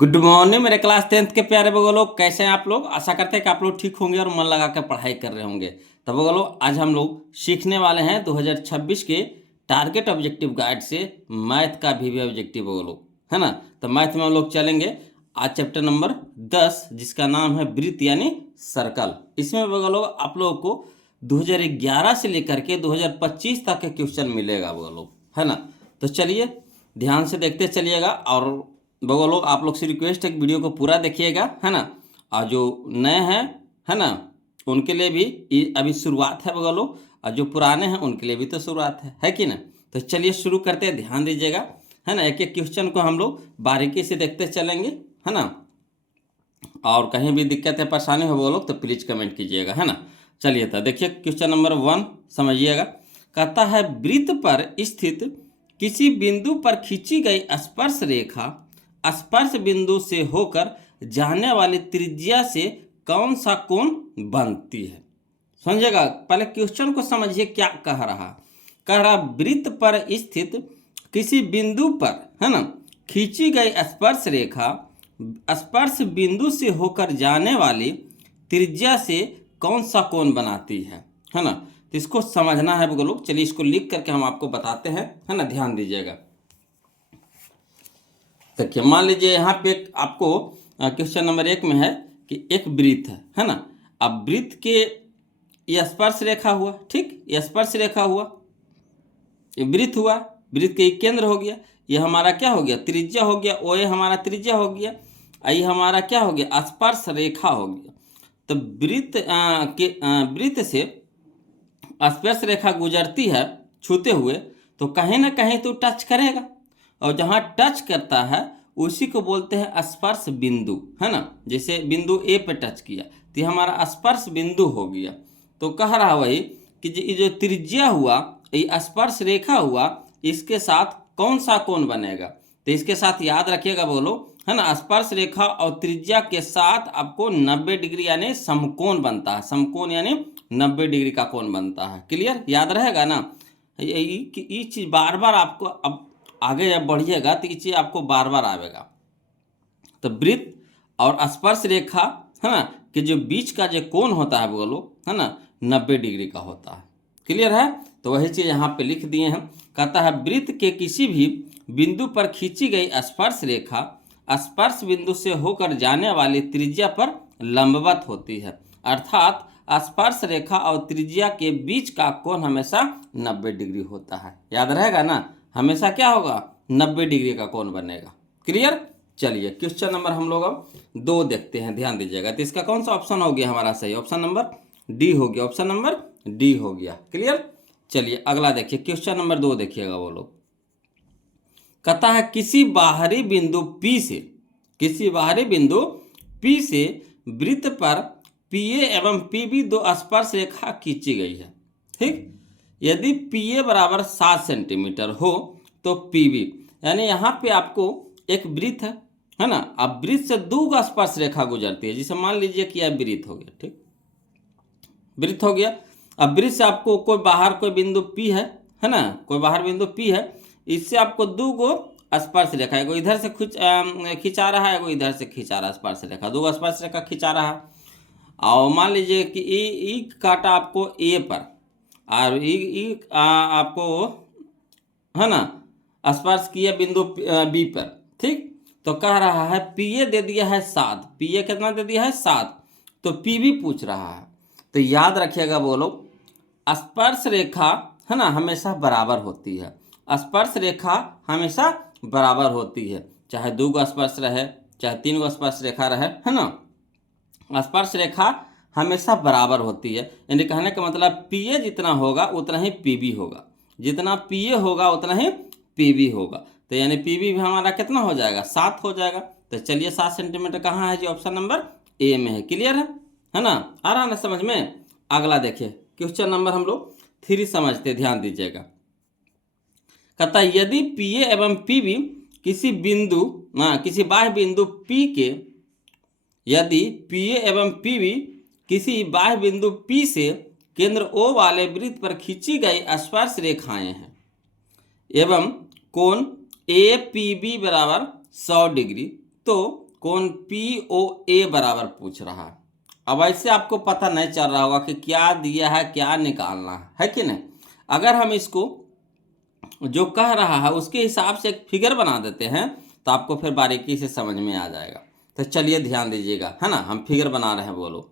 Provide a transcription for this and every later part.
Good morning मेरे class 10th के प्यारे बगो लोग, कैसे हैं आप लोग। आशा करते हैं कि आप लोग ठीक होंगे और मन लगा कर पढ़ाई कर रहे होंगे। तो बगो लोग, आज हम लोग सीखने वाले हैं 2026 के टारगेट ऑब्जेक्टिव गाइड से मैथ का भी ऑब्जेक्टिव बगो लोग, है ना। तो मैथ में हम लोग चलेंगे आज चैप्टर नंबर 10, जिसका नाम है वृत्त यानी सर्कल। इसमें बगो लोग आप लोगों को 2011 से लेकर के 2025 तक के क्वेश्चन मिलेगा बगो लोग, है ना। तो चलिए ध्यान से देखते चलिएगा, और बगो लोग आप लोग से रिक्वेस्ट है कि वीडियो को पूरा देखिएगा, है ना। और जो नए हैं, है ना, उनके लिए भी अभी शुरुआत है बगो लोग, और जो पुराने हैं उनके लिए भी तो शुरुआत है कि ना। तो चलिए शुरू करते हैं, ध्यान दीजिएगा, है ना। एक एक क्वेश्चन को हम लोग बारीकी से देखते चलेंगे, है ना। और कहीं भी दिक्कत या परेशानी हो वो लोग तो प्लीज़ कमेंट कीजिएगा, है ना। चलिए तो देखिए क्वेश्चन नंबर 1 समझिएगा। कहता है वृत्त पर स्थित किसी बिंदु पर खींची गई स्पर्श रेखा स्पर्श बिंदु से होकर जाने वाली त्रिज्या से कौन सा कोण बनती है। समझिएगा, पहले क्वेश्चन को समझिए क्या कह रहा। कह रहा वृत्त पर स्थित किसी बिंदु पर, है ना, खींची गई स्पर्श रेखा स्पर्श बिंदु से होकर जाने वाली त्रिज्या से कौन सा कोण बनाती है ना। तो इसको समझना है वो लोग। चलिए इसको लिख करके हम आपको बताते हैं, है ना, ध्यान दीजिएगा। देखिए मान लीजिए यहाँ पे आपको क्वेश्चन नंबर 1 में है कि एक वृत्त है ना। अब वृत्त के ये स्पर्श रेखा हुआ, ठीक, ये स्पर्श रेखा हुआ, ये वृत्त हुआ, वृत्त के केंद्र हो गया, ये हमारा क्या हो गया, त्रिज्या हो गया, ओ ये हमारा त्रिज्या हो गया, ये हमारा क्या हो गया, स्पर्श रेखा हो गया। तो वृत्त के वृत्त से स्पर्श रेखा गुजरती है छूते हुए, तो कहीं ना कहीं तो टच करेगा, और जहाँ टच करता है उसी को बोलते हैं स्पर्श बिंदु, है ना। जैसे बिंदु ए पे टच किया तो ये हमारा स्पर्श बिंदु हो गया। तो कह रहा वही कि ये जो त्रिज्या हुआ, ये स्पर्श रेखा हुआ, इसके साथ कौन सा कोण बनेगा। तो इसके साथ याद रखिएगा बोलो, है ना, स्पर्श रेखा और त्रिज्या के साथ आपको 90 डिग्री यानी समकोण बनता है। समकोण यानी 90 डिग्री का कोण बनता है। क्लियर, याद रहेगा ना। ये चीज़ बार बार आपको, अब आगे जब बढ़िएगा तो ये चीज़ आपको बार बार आएगा। तो वृत्त और स्पर्श रेखा, है ना, कि जो बीच का जो कोण होता है बोलो, है ना, 90 डिग्री का होता है। क्लियर है। तो वही चीज़ यहाँ पे लिख दिए हैं। कहता है वृत्त के किसी भी बिंदु पर खींची गई स्पर्श रेखा स्पर्श बिंदु से होकर जाने वाली त्रिज्या पर लंबवत होती है, अर्थात स्पर्श रेखा और त्रिज्या के बीच का कोण हमेशा 90 डिग्री होता है। याद रहेगा ना, हमेशा क्या होगा, 90 डिग्री का कोण बनेगा। क्लियर। चलिए क्वेश्चन नंबर हम लोग अब 2 देखते हैं, ध्यान दीजिएगा। तो इसका कौन सा ऑप्शन हो गया हमारा सही, ऑप्शन नंबर डी हो गया, ऑप्शन नंबर डी हो गया। क्लियर। चलिए अगला देखिए क्वेश्चन नंबर 2 देखिएगा वो लोग। कहता है किसी बाहरी बिंदु P से, किसी बाहरी बिंदु P से वृत्त पर PA एवं PB दो स्पर्श रेखा खींची गई है, ठीक। यदि PA बराबर 7 सेंटीमीटर हो तो PB, यानी यहाँ पे आपको एक वृत्त है ना। अब वृत्त से 2 स्पर्श रेखा गुजरती है, जिसे मान लीजिए कि यह वृत्त हो गया, ठीक, वृत्त हो गया। अब वृत्त से आपको कोई बाहर कोई बिंदु P है ना, कोई बाहर बिंदु P है, इससे आपको 2 स्पर्श रेखा, एगो इधर से खिंचा रहा है, एगो इधर से खिंचा रहा है स्पर्श रेखा, 2 स्पर्श रेखा खिंचा रहा है। और मान लीजिए कि ई काटा आपको ए पर, और आपको, है ना, स्पर्श किया बिंदु बी पर, ठीक। तो कह रहा है PA दे दिया है 7, PA कितना दे दिया है 7, तो PB पूछ रहा है। तो याद रखिएगा बोलो, स्पर्श रेखा, है ना, हमेशा बराबर होती है। स्पर्श रेखा हमेशा बराबर होती है, चाहे 2 स्पर्श रहे, चाहे 3 स्पर्श रेखा रहे, है ना। स्पर्श रेखा हमेशा बराबर होती है, यानी कहने का मतलब PA जितना होगा उतना ही PB होगा, जितना PA होगा उतना ही PB होगा। तो यानी PB भी हमारा कितना हो जाएगा, 7 हो जाएगा। तो चलिए 7 सेंटीमीटर कहाँ है जी, ऑप्शन नंबर ए में है। क्लियर है ना, आ रहा ना समझ में। अगला देखिए क्वेश्चन नंबर हम लोग 3 समझते, ध्यान दीजिएगा। कहता है यदि PA एवं PB किसी बिंदु किसी बाह्य बिंदु P के, यदि PA एवं PB किसी बाह्य बिंदु P से केंद्र O वाले वृत्त पर खींची गई स्पर्श रेखाएं हैं एवं कोण APB बराबर 100 डिग्री, तो कोण POA बराबर पूछ रहा है। अब ऐसे आपको पता नहीं चल रहा होगा कि क्या दिया है, क्या निकालना है कि नहीं। अगर हम इसको जो कह रहा है उसके हिसाब से एक फिगर बना देते हैं तो आपको फिर बारीकी से समझ में आ जाएगा। तो चलिए ध्यान दीजिएगा, है ना, हम फिगर बना रहे हैं, बोलो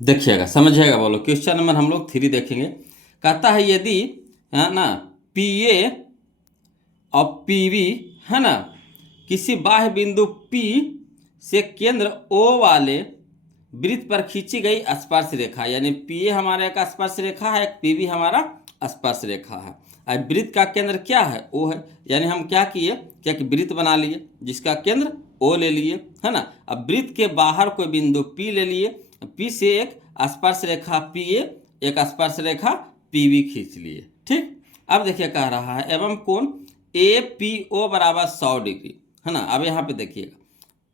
देखिएगा, समझिएगा, बोलो। क्वेश्चन नंबर हम लोग 3 देखेंगे। कहता है यदि, है ना, PA और PB, है ना, किसी बाह्य बिंदु P से केंद्र O वाले वृत्त पर खींची गई स्पर्श रेखा, यानी PA हमारा एक स्पर्श रेखा है, एक PB हमारा स्पर्श रेखा है। अब वृत्त का केंद्र क्या है, O है, यानी हम क्या किए, क्या कि वृत्त बना लिए जिसका केंद्र O ले लिए, है ना। अब वृत्त के बाहर कोई बिंदु P ले लिए, P से एक स्पर्श रेखा PA, एक स्पर्श रेखा PB खींच लिए, ठीक। अब देखिए कह रहा है एवं कोण APO बराबर 100 डिग्री, है ना। अब यहाँ पे देखिएगा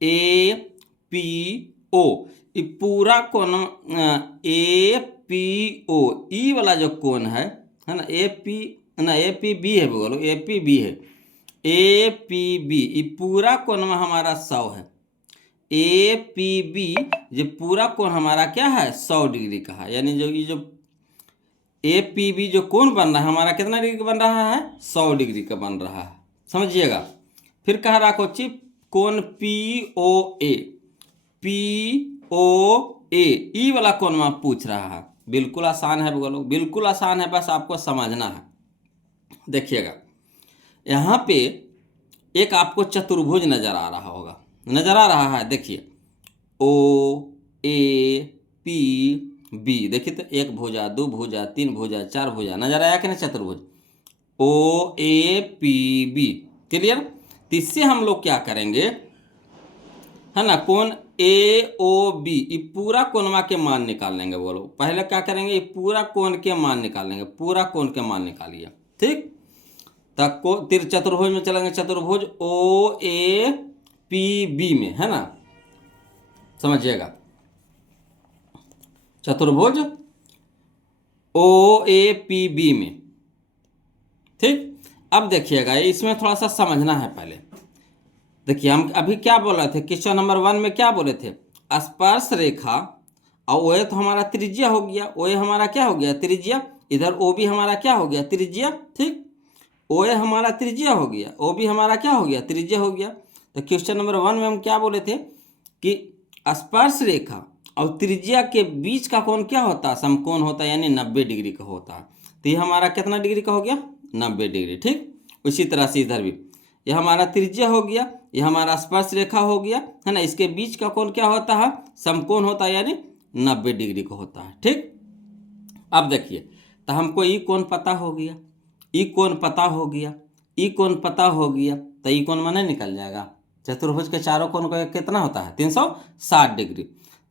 APO, ये पूरा कोण APO, ई वाला जो कोण है ना, APB है, बोलो APB है, APB, ये पूरा कोण में हमारा 100 है। APB ये पूरा कोण हमारा क्या है, 100 डिग्री का है, यानी जो ये जो APB जो कोण बन रहा है हमारा कितना डिग्री का बन रहा है, 100 डिग्री का बन रहा है, समझिएगा। फिर कह रहा कोची कोण POA, POA ई वाला कोण में पूछ रहा है। बिल्कुल आसान है, बोलो बिल्कुल आसान है, बस आपको समझना है। देखिएगा यहाँ पे एक आपको चतुर्भुज नजर आ रहा होगा, नजर आ रहा है, देखिए OAPB, देखिए तो 1 भुजा, 2 भुजा, 3 भुजा, 4 भुजा, नजर आया कि नहीं चतुर्भुज OAPB, क्लियर। तो इससे हम लोग क्या करेंगे, है ना, कोण AOB, ये पूरा कोणवा के मान निकाल लेंगे, बोलो पहले क्या करेंगे, ये पूरा कोण के मान निकाल लेंगे, पूरा कोण के मान निकालिए, ठीक। तक को तिर चतुर्भुज में चलेंगे, चतुर्भुज OAPB में, है ना, समझिएगा, चतुर्भुज OAPB में, ठीक। अब देखिएगा इसमें थोड़ा सा समझना है पहले। देखिए हम अभी क्या बोल रहे थे, क्वेश्चन नंबर 1 में क्या बोले थे, स्पर्श रेखा, और OA तो हमारा त्रिज्या हो गया, OA हमारा क्या हो गया, त्रिज्या, इधर OB हमारा क्या हो गया, त्रिज्या, ठीक। OA हमारा त्रिज्या हो गया, OB हमारा क्या हो गया, त्रिज्या हो गया। तो क्वेश्चन नंबर 1 में हम क्या बोले थे कि स्पर्श रेखा और त्रिज्या के बीच का कोण क्या होता है, समकोण होता है, यानी 90 डिग्री का होता है। तो ये हमारा कितना डिग्री का हो गया, 90 डिग्री, ठीक। उसी तरह से इधर भी यह हमारा त्रिज्या हो गया, यह हमारा स्पर्श रेखा हो गया, है ना, इसके बीच का कोण क्या होता है, समकोण होता है, यानी 90 डिग्री का होता है, ठीक। अब देखिए तो हमको ई कोण पता हो गया, ई कोण पता हो गया, ई कोण पता हो गया, तो ई कोण में नहीं निकल जाएगा। चतुर्भुज के चारों कोण का कितना होता है, 360 डिग्री।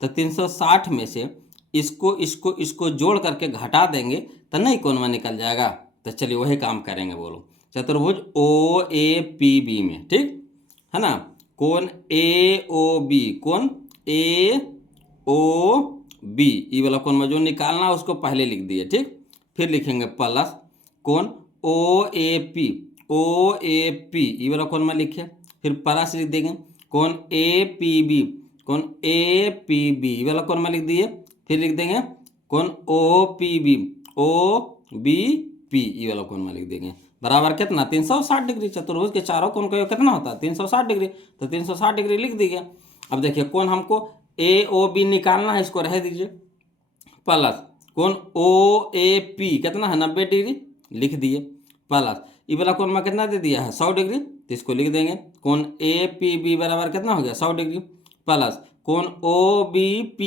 तो 360 में से इसको इसको इसको जोड़ करके घटा देंगे तो नहीं कोण में निकल जाएगा। तो चलिए वही काम करेंगे, बोलो चतुर्भुज OAPB में, ठीक है ना, कोण AOB, कोण AOB, ये वाला कोण में जो निकालना है उसको पहले लिख दिए, ठीक। फिर लिखेंगे प्लस कोण OAP, ये वाला कोण में लिखे, फिर प्लस लिख देंगे कोण APB, कोण APB, ये वाला कोण में लिख दिए, फिर लिख देंगे कोण OPB, ये वाला कोण में लिख देंगे, बराबर कितना, 360 डिग्री। चतुर्भुज के चारों कोण का कितना होता है, 360 डिग्री। तो 360 डिग्री लिख दीजिए। अब देखिए कोण हमको AOB निकालना है, इसको रह दीजिए, प्लस कोण OAP कितना है, 90 डिग्री, लिख दिए, प्लस ये वाला कोण में कितना दे दिया है, 100 डिग्री, तो इसको लिख देंगे कोण APB बराबर कितना हो गया, 100 डिग्री, प्लस कोण OBP,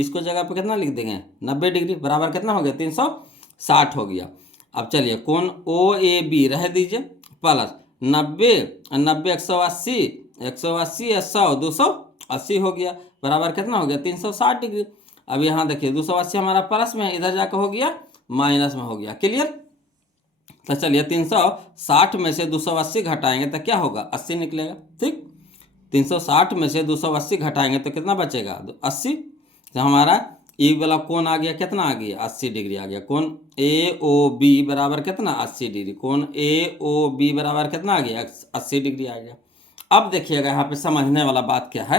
इसको जगह पे कितना लिख देंगे, 90 डिग्री, बराबर कितना हो गया, 360 हो गया। अब चलिए कोण OAB रह दीजिए, प्लस 90 180, 180 100 280 हो गया, बराबर कितना हो गया, 360 डिग्री। अब यहाँ देखिए 280 हमारा प्लस में है, इधर जाकर हो गया माइनस में हो गया, क्लियर। तो चलिए 360 में से 280 घटाएंगे तो क्या होगा, 80 निकलेगा, ठीक। 360 में से 280 घटाएंगे तो कितना बचेगा, 80। तो हमारा ये वाला कोण आ गया, कितना आ गया, 80 डिग्री आ गया। कोण AOB बराबर कितना, 80 डिग्री, कोण AOB बराबर कितना आ गया, 80 डिग्री आ गया। अब देखिएगा यहाँ पे समझने वाला बात क्या है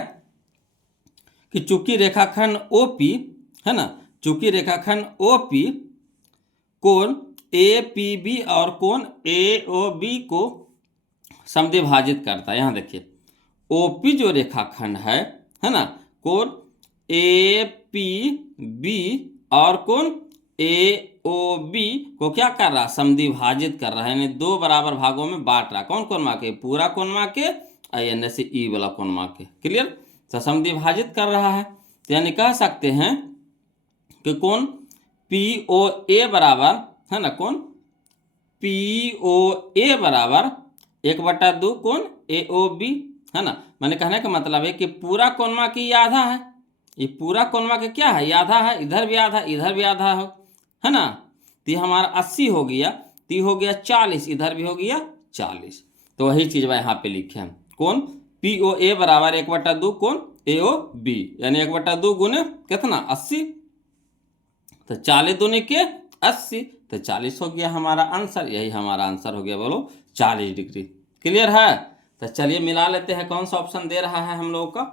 कि चूंकि रेखाखंड OP है ना, चूंकि रेखाखंड OP कोण APB और कोण AOB को समद्विभाजित करता है। यहाँ देखिए OP जो रेखाखंड है ना, कोण APB और कोण AOB को क्या कर रहा, समद्विभाजित कर रहा है, यानी दो बराबर भागों में बांट रहा। कौन कोणमा के, पूरा कोणमा के और से ई वाला कोणमा के। क्लियर, तो समद्विभाजित कर रहा है, तो यानी कह सकते हैं कि कोण POA बराबर है ना, कोण POA बराबर 1/2 कोण AOB है ना। मैंने कहने का मतलब है कि पूरा कोणमा की आधा है, ये पूरा कोणमा के क्या है, ये आधा है, इधर भी आधा, इधर भी आधा है ना। तो ये हमारा 80 हो गया, तो ये हो गया 40, इधर भी हो गया 40। तो वही चीज मैं यहाँ पे लिखे हैं, कोण POA बराबर 1/2 कोण AOB, यानी 1/2 गुने कितना 80, तो 40 दूनी के 80, तो 40 हो गया हमारा आंसर। यही हमारा आंसर हो गया, बोलो 40 डिग्री। क्लियर है, तो चलिए मिला लेते हैं कौन सा ऑप्शन दे रहा है हम लोग का।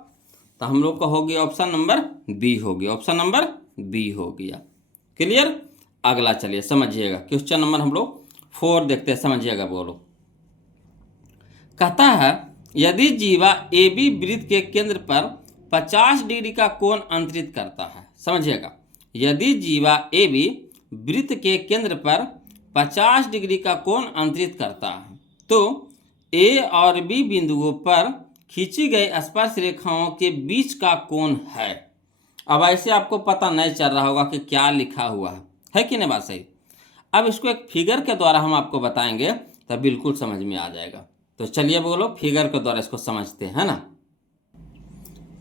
तो हम लोग का हो गया ऑप्शन नंबर बी हो गया, ऑप्शन नंबर बी हो गया। क्लियर, अगला चलिए समझिएगा, क्वेश्चन नंबर हम लोग 4 देखते हैं, समझिएगा। बोलो, कहता है यदि जीवा AB वृत्त के केंद्र पर 50 डिग्री का कोण अंतरित करता है। समझिएगा, यदि जीवा AB वृत्त के केंद्र पर 50 डिग्री का कोण अंतरित करता है, तो A और B बिंदुओं पर खींची गई स्पर्श रेखाओं के बीच का कोण है। अब ऐसे आपको पता नहीं चल रहा होगा कि क्या लिखा हुआ है कि नहीं, बात सही। अब इसको एक फिगर के द्वारा हम आपको बताएंगे, तब बिल्कुल समझ में आ जाएगा। तो चलिए बोलो, फिगर के द्वारा इसको समझते हैं ना।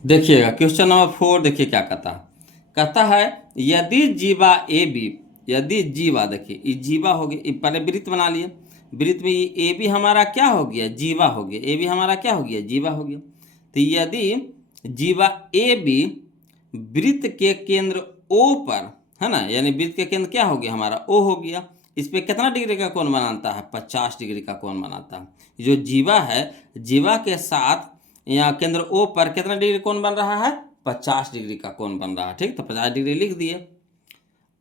देखिएगा क्वेश्चन नंबर 4, देखिए क्या कहता है यदि जीवा AB, यदि जीवा, देखिए ये जीवा हो गया, पहले वृत्त बना लिए, वृत्त में ए बी हमारा क्या हो गया, जीवा हो गया, ए बी हमारा क्या हो गया, जीवा हो गया। तो यदि जीवा ए बी वृत्त के केंद्र ओ पर है ना, यानी वृत्त के केंद्र क्या हो गया हमारा, ओ हो गया, इस पे कितना डिग्री का कोण बनाता है, 50 डिग्री का कोण बनाता है। जो जीवा है, जीवा के साथ यहाँ केंद्र ओ पर कितना डिग्री कोण बन रहा है, 50 डिग्री का कोण बन रहा है। ठीक, तो 50 डिग्री लिख दिए।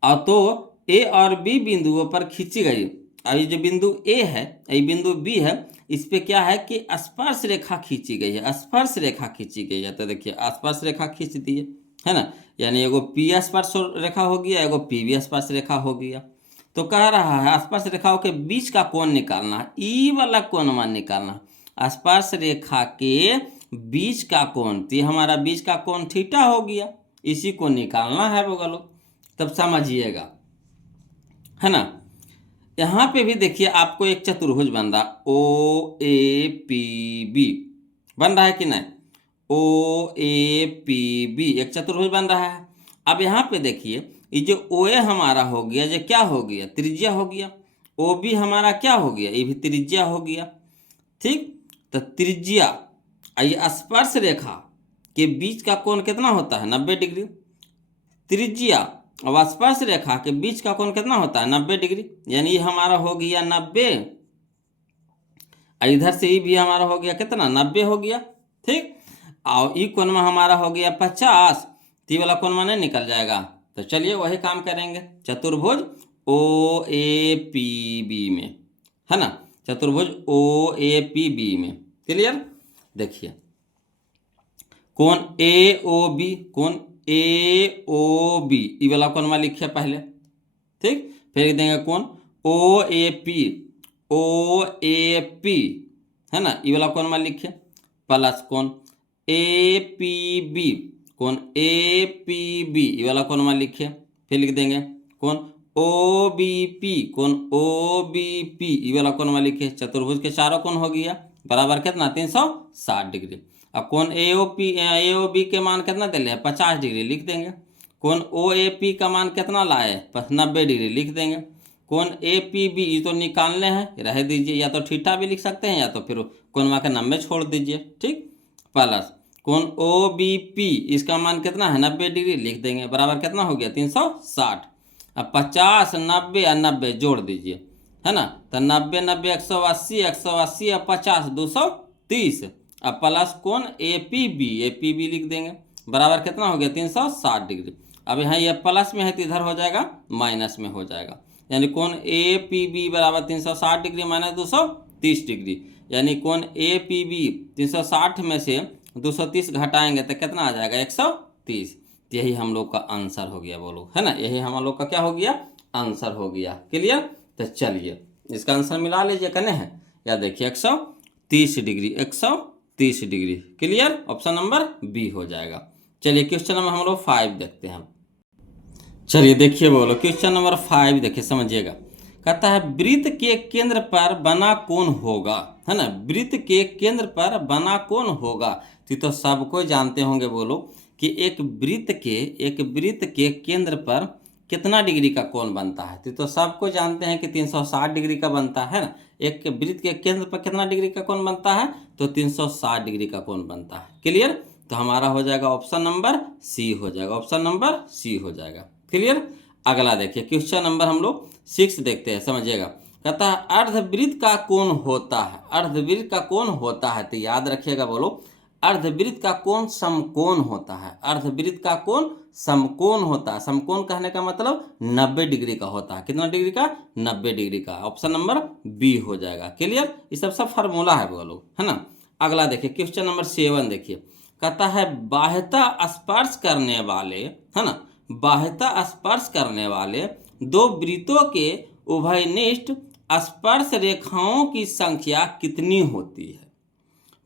और तो ए और बी बिंदुओं पर खींची गई, और ये जो बिंदु ए है, ये बिंदु बी है, इस पे क्या है कि स्पर्श रेखा खींची गई है, स्पर्श रेखा खींची गई है। तो देखिए स्पर्श रेखा खींच दी है ना, यानी एगो पी स्पर्श रेखा हो गया, एगो पी बी स्पर्श रेखा हो गया। तो कह रहा है स्पर्श रेखाओं के बीच का कोण निकालना, ई वाला कोण मान निकालना, स्पर्श रेखा के बीच का कोण, तो हमारा बीच का कोण थीटा हो गया, इसी को निकालना है बोलो, तब समझिएगा है ना। यहाँ पे भी देखिए आपको एक चतुर्भुज बन रहा, OAPB बन रहा है कि नहीं, OAPB एक चतुर्भुज बन रहा है। अब यहाँ पे देखिए ये जो OA हमारा हो गया, जो क्या हो गया, त्रिज्या हो गया, OB हमारा क्या हो गया, ये भी त्रिज्या हो गया। ठीक, तो त्रिज्या, ये स्पर्श रेखा के बीच का कोण कितना होता है, 90 डिग्री। त्रिज्या और स्पर्श रेखा के बीच का कोण कितना होता है, 90 डिग्री, यानी ये हमारा हो गया 90, इधर से ये भी हमारा हो गया कितना, 90 हो गया। ठीक, और ये कोण में हमारा हो गया 50, ती वाला कोण में नहीं निकल जाएगा। तो चलिए वही काम करेंगे, चतुर्भुज OAPB में है ना, चतुर्भुज OAPB में। क्लियर, देखिए कोण AOB, कोण AOB ये वाला कोण में लिखे पहले। ठीक, फिर देंगे कोण OAP, OAP है ना, ये वाला कोण में लिखे, प्लस कोण APB, कोण APB ये वाला कोण में लिखे, फिर लिख देंगे कोण OBP, कोण OBP ये वाला कोण में लिखे। चतुर्भुज के चारों कोण हो गया बराबर कितना, 360 डिग्री। अब कोण AOB के मान कितना दे रहे हैं, 50 डिग्री लिख देंगे। कोण OAP का मान कितना लाए, 90 डिग्री लिख देंगे। कोण APB ये तो निकालने हैं, रह दीजिए, या तो थीटा भी लिख सकते हैं, या तो फिर कोण के नाम में छोड़ दीजिए। ठीक, प्लस कोण OBP इसका मान कितना है, 90 डिग्री लिख देंगे, बराबर कितना हो गया, 360। अब 50, 90 और 90 जोड़ दीजिए है ना, तो 90 90 180, 180 और 50 230, अब प्लस कोण ए पी बी लिख देंगे, बराबर कितना हो गया 360 डिग्री। अब यहाँ ये प्लस में है तो इधर हो जाएगा माइनस में हो जाएगा, यानी कोण ए पी बी बराबर 360 डिग्री माइनस 230 डिग्री, यानी कोण ए पी बी 360 में से 230 घटाएंगे तो कितना आ जाएगा 130। यही हम लोग का आंसर हो गया, बोलो, है ना, यही हम लोग का क्या हो गया, आंसर हो गया। क्लियर? तो चलिए इसका आंसर मिला लीजिए, कने है या देखिए 130 degree, 130 degree. Clear? Option number B हो जाएगा। चलिए क्वेश्चन नंबर हम लोग 5 देखते हैं। चलिए देखिए बोलो, क्वेश्चन नंबर 5 देखिए, समझिएगा। कहता है वृत्त के केंद्र पर बना कोण होगा, है ना, वृत्त के केंद्र पर बना कोण होगा। तो सबको जानते होंगे, बोलो, कि एक वृत्त के केंद्र पर कितना डिग्री का कोण बनता है। तो सबको जानते हैं कि 360 डिग्री का बनता है ना। एक वृत्त के केंद्र पर कितना डिग्री का कोण बनता है, तो 360 डिग्री का कोण बनता है। क्लियर? तो हमारा हो जाएगा ऑप्शन नंबर सी हो जाएगा, ऑप्शन नंबर सी हो जाएगा। क्लियर? अगला देखिए क्वेश्चन नंबर हम लोग 6 देखते हैं, समझिएगा। कहता है अर्धवृत्त का कोण होता है, अर्धवृत्त का कोण होता है। तो याद रखिएगा, बोलो, अर्धवृत्त का कोण समकोण होता है, अर्धवृत्त का कोण समकोण होता है। समकोण कहने का मतलब 90 डिग्री का होता है। कितना डिग्री का? 90 डिग्री का। ऑप्शन नंबर बी हो जाएगा। क्लियर? ये सब फार्मूला है, बोलो, है ना। अगला देखिए क्वेश्चन नंबर 7 देखिए। कहता है बाह्यता स्पर्श करने वाले, है ना, बाह्यता स्पर्श करने वाले दो वृत्तों के उभयनिष्ठ स्पर्श रेखाओं की संख्या कितनी होती है?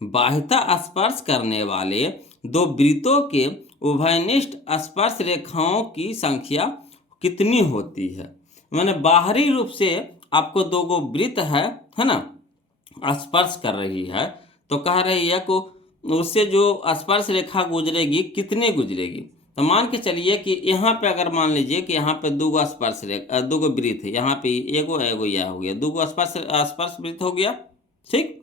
बाह्यता स्पर्श करने वाले दो वृत्तों के उभयनिष्ठ स्पर्श रेखाओं की संख्या कितनी होती है? मैंने बाहरी रूप से आपको दो गो वृत्त है ना, स्पर्श कर रही है, तो कह रही है को उससे जो स्पर्श रेखा गुजरेगी कितने गुजरेगी। तो मान के चलिए कि यहाँ पे अगर मान लीजिए कि यहाँ पे दो गो स्पर्श रेखा, दो गो वृत्त है, यहाँ पे एगो यह हो गया, दो गो स्पर्श वृत्त हो गया। ठीक,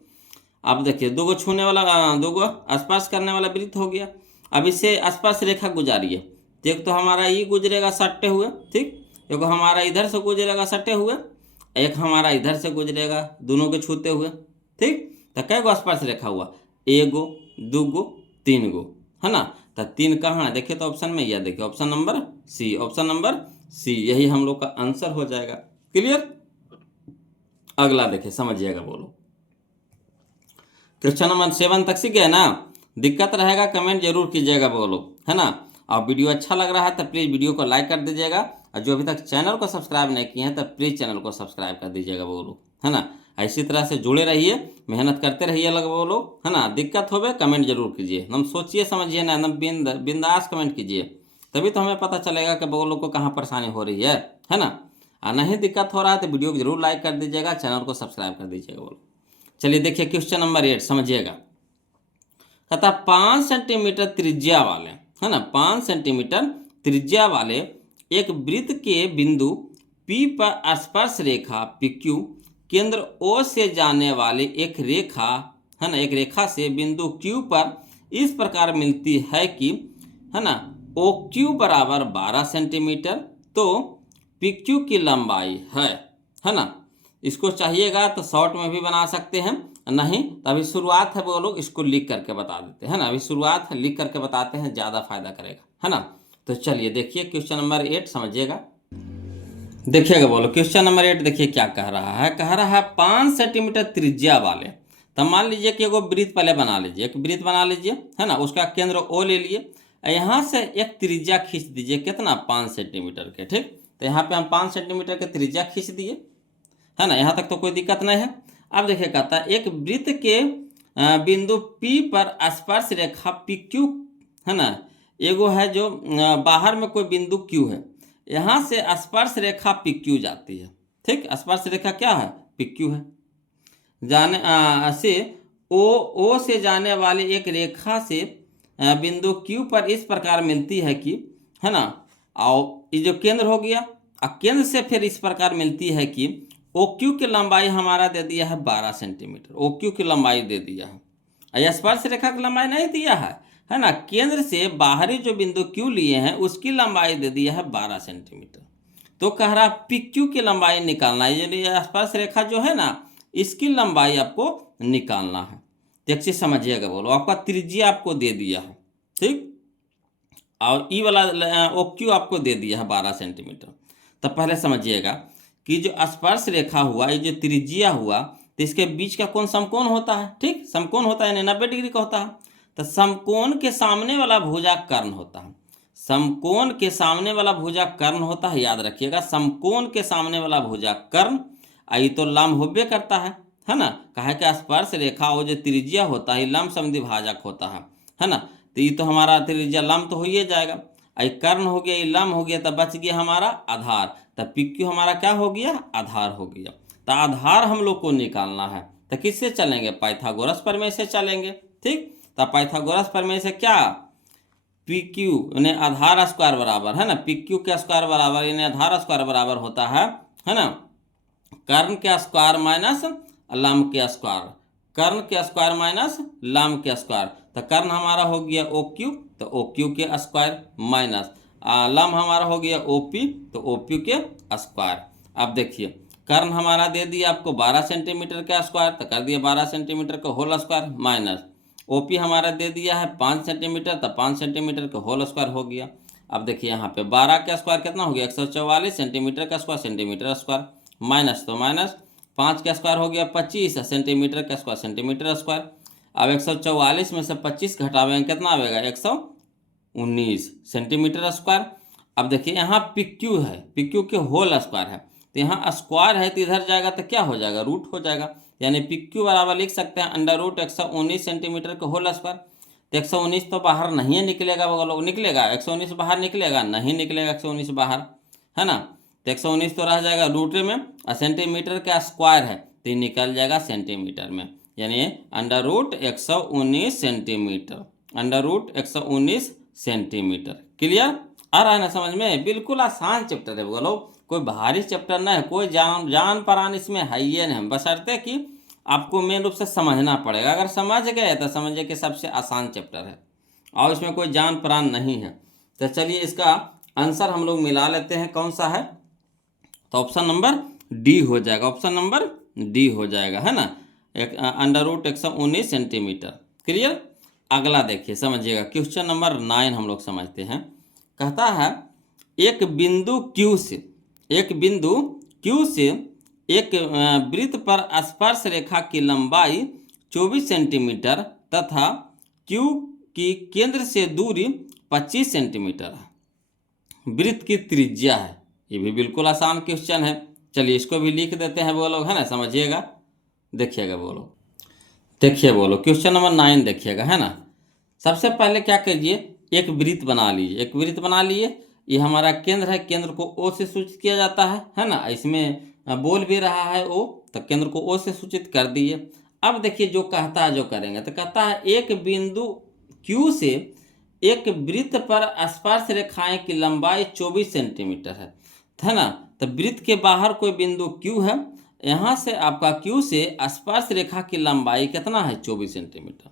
अब देखिए दो गो छूने वाला, दो गो स्पर्श करने वाला वृत्त हो गया। अब इससे स्पर्श रेखा गुजारिए, तो एक तो हमारा ये गुजरेगा सट्टे हुए, ठीक, एक हमारा इधर से गुजरेगा सट्टे हुए, एक हमारा इधर से गुजरेगा दोनों के छूते हुए। ठीक, तो कै गो स्पर्श रेखा हुआ? एगो, दो गो, तीन गो, है ना। तो तीन कहाँ है देखिए, तो ऑप्शन में यह देखिए, option number C, option number C, यही हम लोग का आंसर हो जाएगा। क्लियर? अगला देखिए, समझिएगा, बोलो। क्वेश्चन नंबर 7 तक सीख गए ना। दिक्कत रहेगा कमेंट जरूर कीजिएगा, बोलो, है ना। और वीडियो अच्छा लग रहा है तो प्लीज़ वीडियो को लाइक कर दीजिएगा, और जो अभी तक चैनल को सब्सक्राइब नहीं किए हैं तो प्लीज़ चैनल को सब्सक्राइब कर दीजिएगा, बोलो, है ना। इसी तरह से जुड़े रहिए, मेहनत करते रहिए, लग बोलो, है ना। दिक्कत हो कमेंट जरूर कीजिए, एकदम सोचिए समझिए ना, एकदम बिंदास कमेंट कीजिए, तभी तो हमें पता चलेगा कि बोलो को कहाँ परेशानी हो रही है ना। और नहीं दिक्कत हो रहा है तो वीडियो को जरूर लाइक कर दीजिएगा, चैनल को सब्सक्राइब कर दीजिएगा, बोलो। चलिए देखिए क्वेश्चन नंबर 8 समझिएगा। कहता 5 सेंटीमीटर त्रिज्या वाले, है ना, 5 सेंटीमीटर त्रिज्या वाले एक वृत्त के बिंदु P पर स्पर्श रेखा PQ केंद्र O से जाने वाले एक रेखा, है ना, एक रेखा से बिंदु Q पर इस प्रकार मिलती है कि, है ना, OQ बराबर 12 सेंटीमीटर, तो PQ की लंबाई है ना। इसको चाहिएगा तो शॉर्ट में भी बना सकते हैं, नहीं तो अभी शुरुआत है, वो लोग इसको लिख करके बता देते हैं ना, अभी शुरुआत है, लिख करके बताते हैं, ज़्यादा फायदा करेगा, है ना। तो चलिए देखिए क्वेश्चन नंबर 8 समझिएगा, देखिएगा, बोलो क्वेश्चन नंबर 8 देखिए क्या कह रहा है। कह रहा है 5 सेंटीमीटर त्रिज्या वाले, तो मान लीजिए कि एगो वृत्त पहले बना लीजिए, एक वृत्त बना लीजिए, है ना, उसका केंद्र O ले लिए, यहाँ से एक त्रिज्या खींच दीजिए, कितना? 5 सेंटीमीटर के। ठीक, तो यहाँ पे हम 5 सेंटीमीटर के त्रिज्या खींच दिए, है ना, यहाँ तक तो कोई दिक्कत नहीं है। अब देखिए कहता है एक वृत्त के बिंदु P पर स्पर्श रेखा PQ, है ना, एगो है जो बाहर में कोई बिंदु Q है, यहाँ से स्पर्श रेखा PQ जाती है। ठीक, स्पर्श रेखा क्या है? PQ है। जाने से O से जाने वाली एक रेखा से बिंदु Q पर इस प्रकार मिलती है कि, है ना, और ये जो केंद्र हो गया, केंद्र से फिर इस प्रकार मिलती है कि OQ की लंबाई हमारा दे दिया है 12 सेंटीमीटर, OQ की लंबाई दे दिया है, स्पर्श रेखा की लंबाई नहीं दिया है ना। केंद्र से बाहरी जो बिंदु Q लिए हैं उसकी लंबाई दे दिया है 12 सेंटीमीटर। तो कह रहा PQ की लंबाई निकालना है, यानी स्पर्श रेखा जो है ना इसकी लंबाई आपको निकालना है। तो एक चीज समझिएगा बोलो, आपका त्रिज्या आपको दे दिया है, ठीक, और ई वाला OQ आपको दे दिया है 12 सेंटीमीटर। तो पहले समझिएगा कि जो स्पर्श रेखा हुआ, ये जो त्रिज्या हुआ, तो इसके बीच का कोण समकोण होता है, ठीक, समकोण होता है, यानी 90 डिग्री का होता है। तो समकोण के सामने वाला भुजा कर्ण होता है, समकोण के सामने वाला भुजा कर्ण होता है, याद रखिएगा, समकोण के सामने वाला भुजा कर्ण। आई तो लंब होबे करता है ना, कहे कि स्पर्श रेखा वो जो त्रिज्या होता है लंब समद्विभाजक होता है ना। तो ये तो हमारा त्रिज्या लंब तो हो ही जाएगा, आई कर्ण हो गया, ये लंब हो गया, तो बच गया हमारा आधार। तो PQ हमारा क्या हो गया, आधार हो गया। तो आधार हम लोग को निकालना है, तो किससे चलेंगे, पाइथागोरस प्रमेय से चलेंगे, ठीक। तो पाइथागोरस प्रमेय से क्या, PQ यानी आधार स्क्वायर बराबर है ना, PQ के स्क्वायर बराबर यानी आधार स्क्वायर बराबर होता है ना, कर्ण के स्क्वायर माइनस लंब के स्क्वायर, कर्ण के स्क्वायर माइनस लंब के स्क्वायर। तो कर्ण हमारा हो गया OQ, तो OQ के स्क्वायर माइनस लंब हमारा हो गया OP, तो OP के स्क्वायर। अब देखिए कर्ण हमारा दे दिया आपको 12 सेंटीमीटर का स्क्वायर, तो कर दिया 12 सेंटीमीटर का होल स्क्वायर, माइनस OP हमारा दे दिया है 5 सेंटीमीटर, तो 5 सेंटीमीटर का होल स्क्वायर हो गया। अब देखिए यहाँ पे 12 का स्क्वायर कितना हो गया, 144 सेंटीमीटर का स्क्वायर, सेंटीमीटर स्क्वायर, माइनस तो माइनस 5 का स्क्वायर हो गया 25 सेंटीमीटर का स्क्वायर, सेंटीमीटर स्क्वायर। अब 144 में से 25 घटावेंगे कितना आएगा, 119 सेंटीमीटर स्क्वायर। अब देखिए यहाँ PQ है, PQ के होल स्क्वायर है, तो यहाँ स्क्वायर है तो इधर जाएगा तो क्या हो जाएगा, रूट हो जाएगा, यानी PQ बराबर लिख सकते हैं अंडर रूट 119 सेंटीमीटर का होल स्क्वायर। तो 119 तो बाहर नहीं निकलेगा, वो लोग निकलेगा 119 बाहर निकलेगा, नहीं निकलेगा 119 बाहर, है ना। तो 119 तो रह जाएगा रूट में, और सेंटीमीटर का स्क्वायर है तो निकल जाएगा सेंटीमीटर में, यानी under root 119 centimetre, under root 119 centimetre. Clear, आ रहा है ना समझ में, बिल्कुल आसान चैप्टर है बोलो, कोई भारी चैप्टर ना है, कोई जान परान इसमें है ही नहीं, बशर्ते कि आपको मेन रूप से समझना पड़ेगा। अगर समझ गए तो समझिए कि सबसे आसान चैप्टर है, और इसमें कोई जान परान नहीं है। तो चलिए इसका आंसर हम लोग मिला लेते हैं, कौन सा है, तो ऑप्शन नंबर D हो जाएगा, ऑप्शन नंबर D हो जाएगा, है ना, अंडर रूट 119 सेंटीमीटर। क्लियर, अगला देखिए समझिएगा, क्वेश्चन नंबर 9 हम लोग समझते हैं। कहता है एक बिंदु Q से, एक बिंदु Q से एक वृत्त पर स्पर्श रेखा की लंबाई 24 सेंटीमीटर तथा Q की केंद्र से दूरी 25 सेंटीमीटर है, वृत्त की त्रिज्या है। ये भी बिल्कुल आसान क्वेश्चन है, चलिए इसको भी लिख देते हैं वो लोग, है ना, समझिएगा, देखिएगा बोलो, देखिए बोलो क्वेश्चन नंबर 9 देखिएगा, है ना। सबसे पहले क्या कीजिए, एक वृत्त बना लीजिए, एक वृत्त बना लिए, ये हमारा केंद्र है, केंद्र को O से सूचित किया जाता है ना, इसमें बोल भी रहा है O, तो केंद्र को O से सूचित कर दिए। अब देखिए जो कहता है जो करेंगे, तो कहता है एक बिंदु Q से एक वृत्त पर स्पर्श रेखाएं की लंबाई 24 सेंटीमीटर है ना। तो वृत्त के बाहर कोई बिंदु Q है, यहाँ से आपका Q से स्पर्श रेखा की लंबाई कितना है, 24 सेंटीमीटर।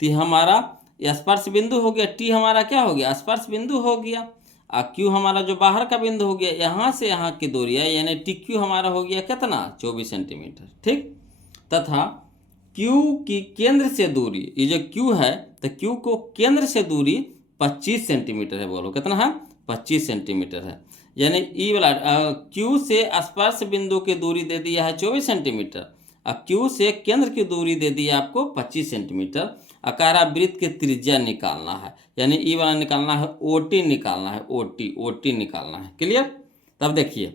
तो हमारा स्पर्श बिंदु हो गया, T हमारा क्या हो गया, स्पर्श बिंदु हो गया, और Q हमारा जो बाहर का बिंदु हो गया, यहाँ से यहाँ की दूरी है, यानी TQ हमारा हो गया कितना, 24 सेंटीमीटर, ठीक। तथा Q की केंद्र से दूरी, ये जो Q है, तो Q को केंद्र से दूरी 25 सेंटीमीटर है, बोलो कितना है, 25 सेंटीमीटर है, यानी ई वाला Q से स्पर्श बिंदु की दूरी दे दिया है 24 सेंटीमीटर, और Q से केंद्र की दूरी दे दी है आपको 25 सेंटीमीटर। अकारा वृत्त की त्रिज्या निकालना है, यानी ई वाला निकालना है, OT निकालना है, OT निकालना है। क्लियर, तब देखिए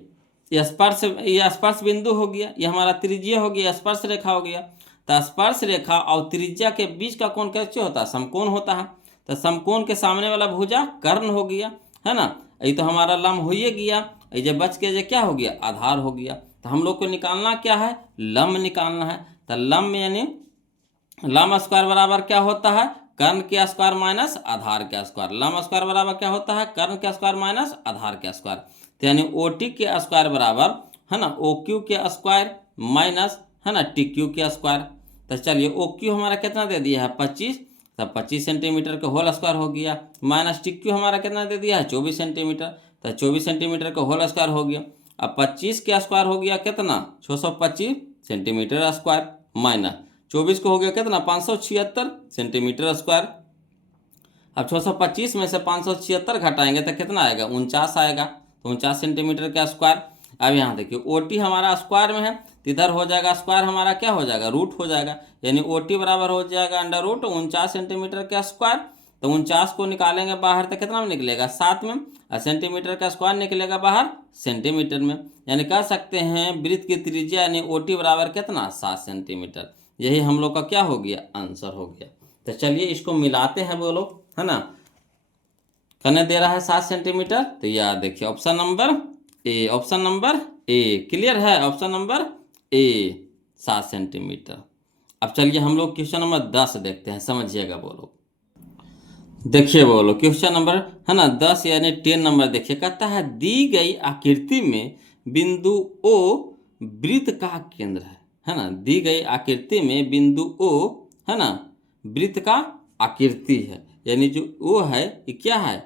ये स्पर्श बिंदु हो गया, ये हमारा त्रिज्या हो गया, स्पर्श रेखा हो गया। तो स्पर्श रेखा और त्रिज्या के बीच का कोण कैसे होता है, समकोण होता है। तो समकोण के सामने वाला भुजा कर्ण हो गया, है ना, ये तो हमारा लंब हो ही गया, ये जब बच के जो क्या हो गया, आधार हो गया। तो हम लोग को निकालना क्या है, लंब निकालना है। तो लंब यानी लंब स्क्वायर बराबर क्या होता है, कर्ण के स्क्वायर माइनस आधार के स्क्वायर। लंब स्क्वायर बराबर क्या होता है, कर्ण के स्क्वायर माइनस आधार के स्क्वायर। तो यानी OT के स्क्वायर बराबर, है ना, OQ के स्क्वायर माइनस, है ना, TQ के स्क्वायर। तो चलिए OQ हमारा कितना दे दिया है, 25, तब 25 सेंटीमीटर का होल स्क्वायर हो गया, माइनस TQ हमारा कितना दे दिया है, 24 सेंटीमीटर, तो 24 सेंटीमीटर का होल स्क्वायर हो गया। अब 25 के स्क्वायर हो गया कितना, 625 सेंटीमीटर स्क्वायर, माइनस 24 को हो गया कितना 576 सेंटीमीटर स्क्वायर। अब 625 में से 576 घटाएंगे तो कितना आएगा 49 आएगा, तो 49 सेंटीमीटर का स्क्वायर। अब यहाँ देखिए OT हमारा स्क्वायर में है तो इधर हो जाएगा स्क्वायर हमारा क्या हो जाएगा रूट हो जाएगा, यानी OT बराबर हो जाएगा अंडर रूट 49 सेंटीमीटर का स्क्वायर। तो 49 को निकालेंगे बाहर तो कितना में निकलेगा 7 में, और सेंटीमीटर का स्क्वायर निकलेगा बाहर सेंटीमीटर में, यानी कह सकते हैं वृत्त की त्रिज्या यानी OT बराबर कितना 7 सेंटीमीटर। यही हम लोग का क्या हो गया आंसर हो गया। तो चलिए इसको मिलाते हैं बोलो, है ना, करने दे रहा है 7 सेंटीमीटर। तो यार देखिए option number A, option number A clear है, ऑप्शन नंबर ए 7 सेंटीमीटर। अब चलिए हम लोग क्वेश्चन नंबर 10 देखते हैं, समझिएगा बोलो। देखिए बोलो क्वेश्चन नंबर है ना 10 यानी 10 नंबर देखिए, कहता है दी गई आकृति में बिंदु ओ वृत्त का केंद्र है ना, दी गई आकृति में बिंदु ओ है ना वृत्त का आकृति है, यानी जो ओ है ये क्या है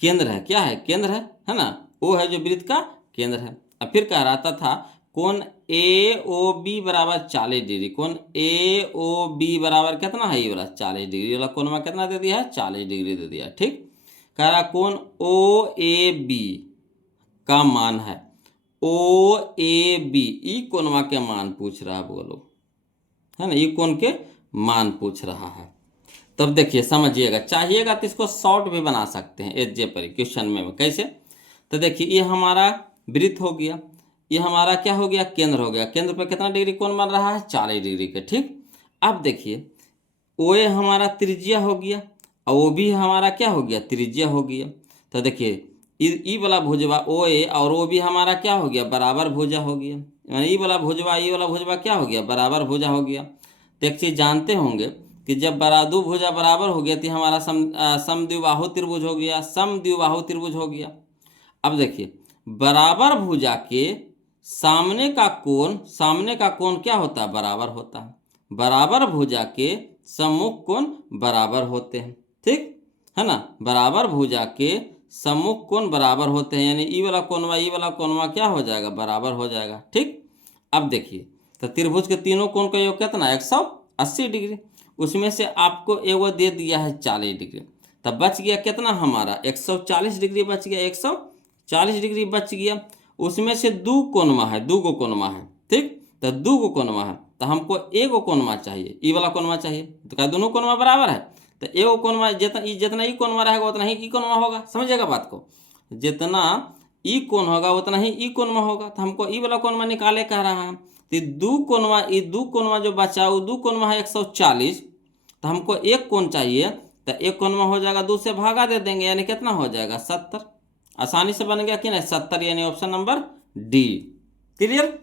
केंद्र है, क्या है केंद्र है ना, ओ है जो वृत्त का केंद्र है। अब फिर कह रहा था कोण ए ओ बी बराबर 40 डिग्री, कोण ए ओ बी बराबर कितना है ये वाला 40 डिग्री वाला कोण में कितना दे दिया है 40 डिग्री दे दिया, ठीक। कह रहा कोण ओ ए बी का मान है, ओ ए बी ई कोणवा के मान पूछ रहा है बोलो, है ना, ये कोण के मान पूछ रहा है। तब देखिए समझिएगा, चाहिएगा तो इसको शॉर्ट भी बना सकते हैं एज जे पर क्वेश्चन में कैसे। तो देखिए ये हमारा वृत्त हो गया, ये हमारा क्या हो गया केंद्र हो गया, केंद्र पर कितना डिग्री कोण बन रहा है 40 डिग्री के, ठीक। अब देखिए ओ ए हमारा त्रिज्या हो गया और ओ बी हमारा क्या हो गया त्रिज्या हो गया। तो देखिए ई वाला भुजवा ओ ए और ओ बी हमारा क्या हो गया बराबर भुजा हो गया, यानी ई वाला भुजवा क्या हो गया बराबर भुजा हो गया। तो एक चीज़ जानते होंगे कि जब दो भुजा बराबर हो गया तो हमारा समद्विबाहु त्रिभुज हो गया, समद्विबाहु त्रिभुज हो गया। अब देखिए बराबर भुजा के सामने का कोण क्या होता है बराबर होता है, बराबर भुजा के सम्मुख कोण बराबर होते हैं, ठीक है ना, बराबर भुजा के सम्मुख कोण बराबर होते हैं, यानी ई वाला कोणवा क्या हो जाएगा बराबर हो जाएगा, ठीक। अब देखिए तो त्रिभुज के तीनों कोण का योग कितना 180 डिग्री, उसमें से आपको एगो दे दिया है 40 डिग्री, तब बच गया कितना हमारा 140 डिग्री बच गया, 140 डिग्री बच गया। उसमें से दो कोणवा है, ठीक, तो दो कोणवा है तो हमको एगो कोणवा चाहिए, ई वाला कोणवा चाहिए, तो क्या दोनों कोणवा बराबर है, तो एगो कोणवा जितना ई कोणवा रहेगा उतना ही ई कोणवा होगा, समझिएगा बात को, जितना ई कोण होगा उतना ही ई कोणवा होगा। तो हमको ई वाला कोणवा निकाले कह रहा है, तो दो कोणवा जो बचा वो दो कोणवा है 140, तो हमको एक कोण चाहिए, तो एक कोणवा हो जाएगा 2 से भागा दे देंगे, यानी कितना हो जाएगा 70, आसानी से बन गया कि नहीं 70, यानी ऑप्शन नंबर डी क्लियर।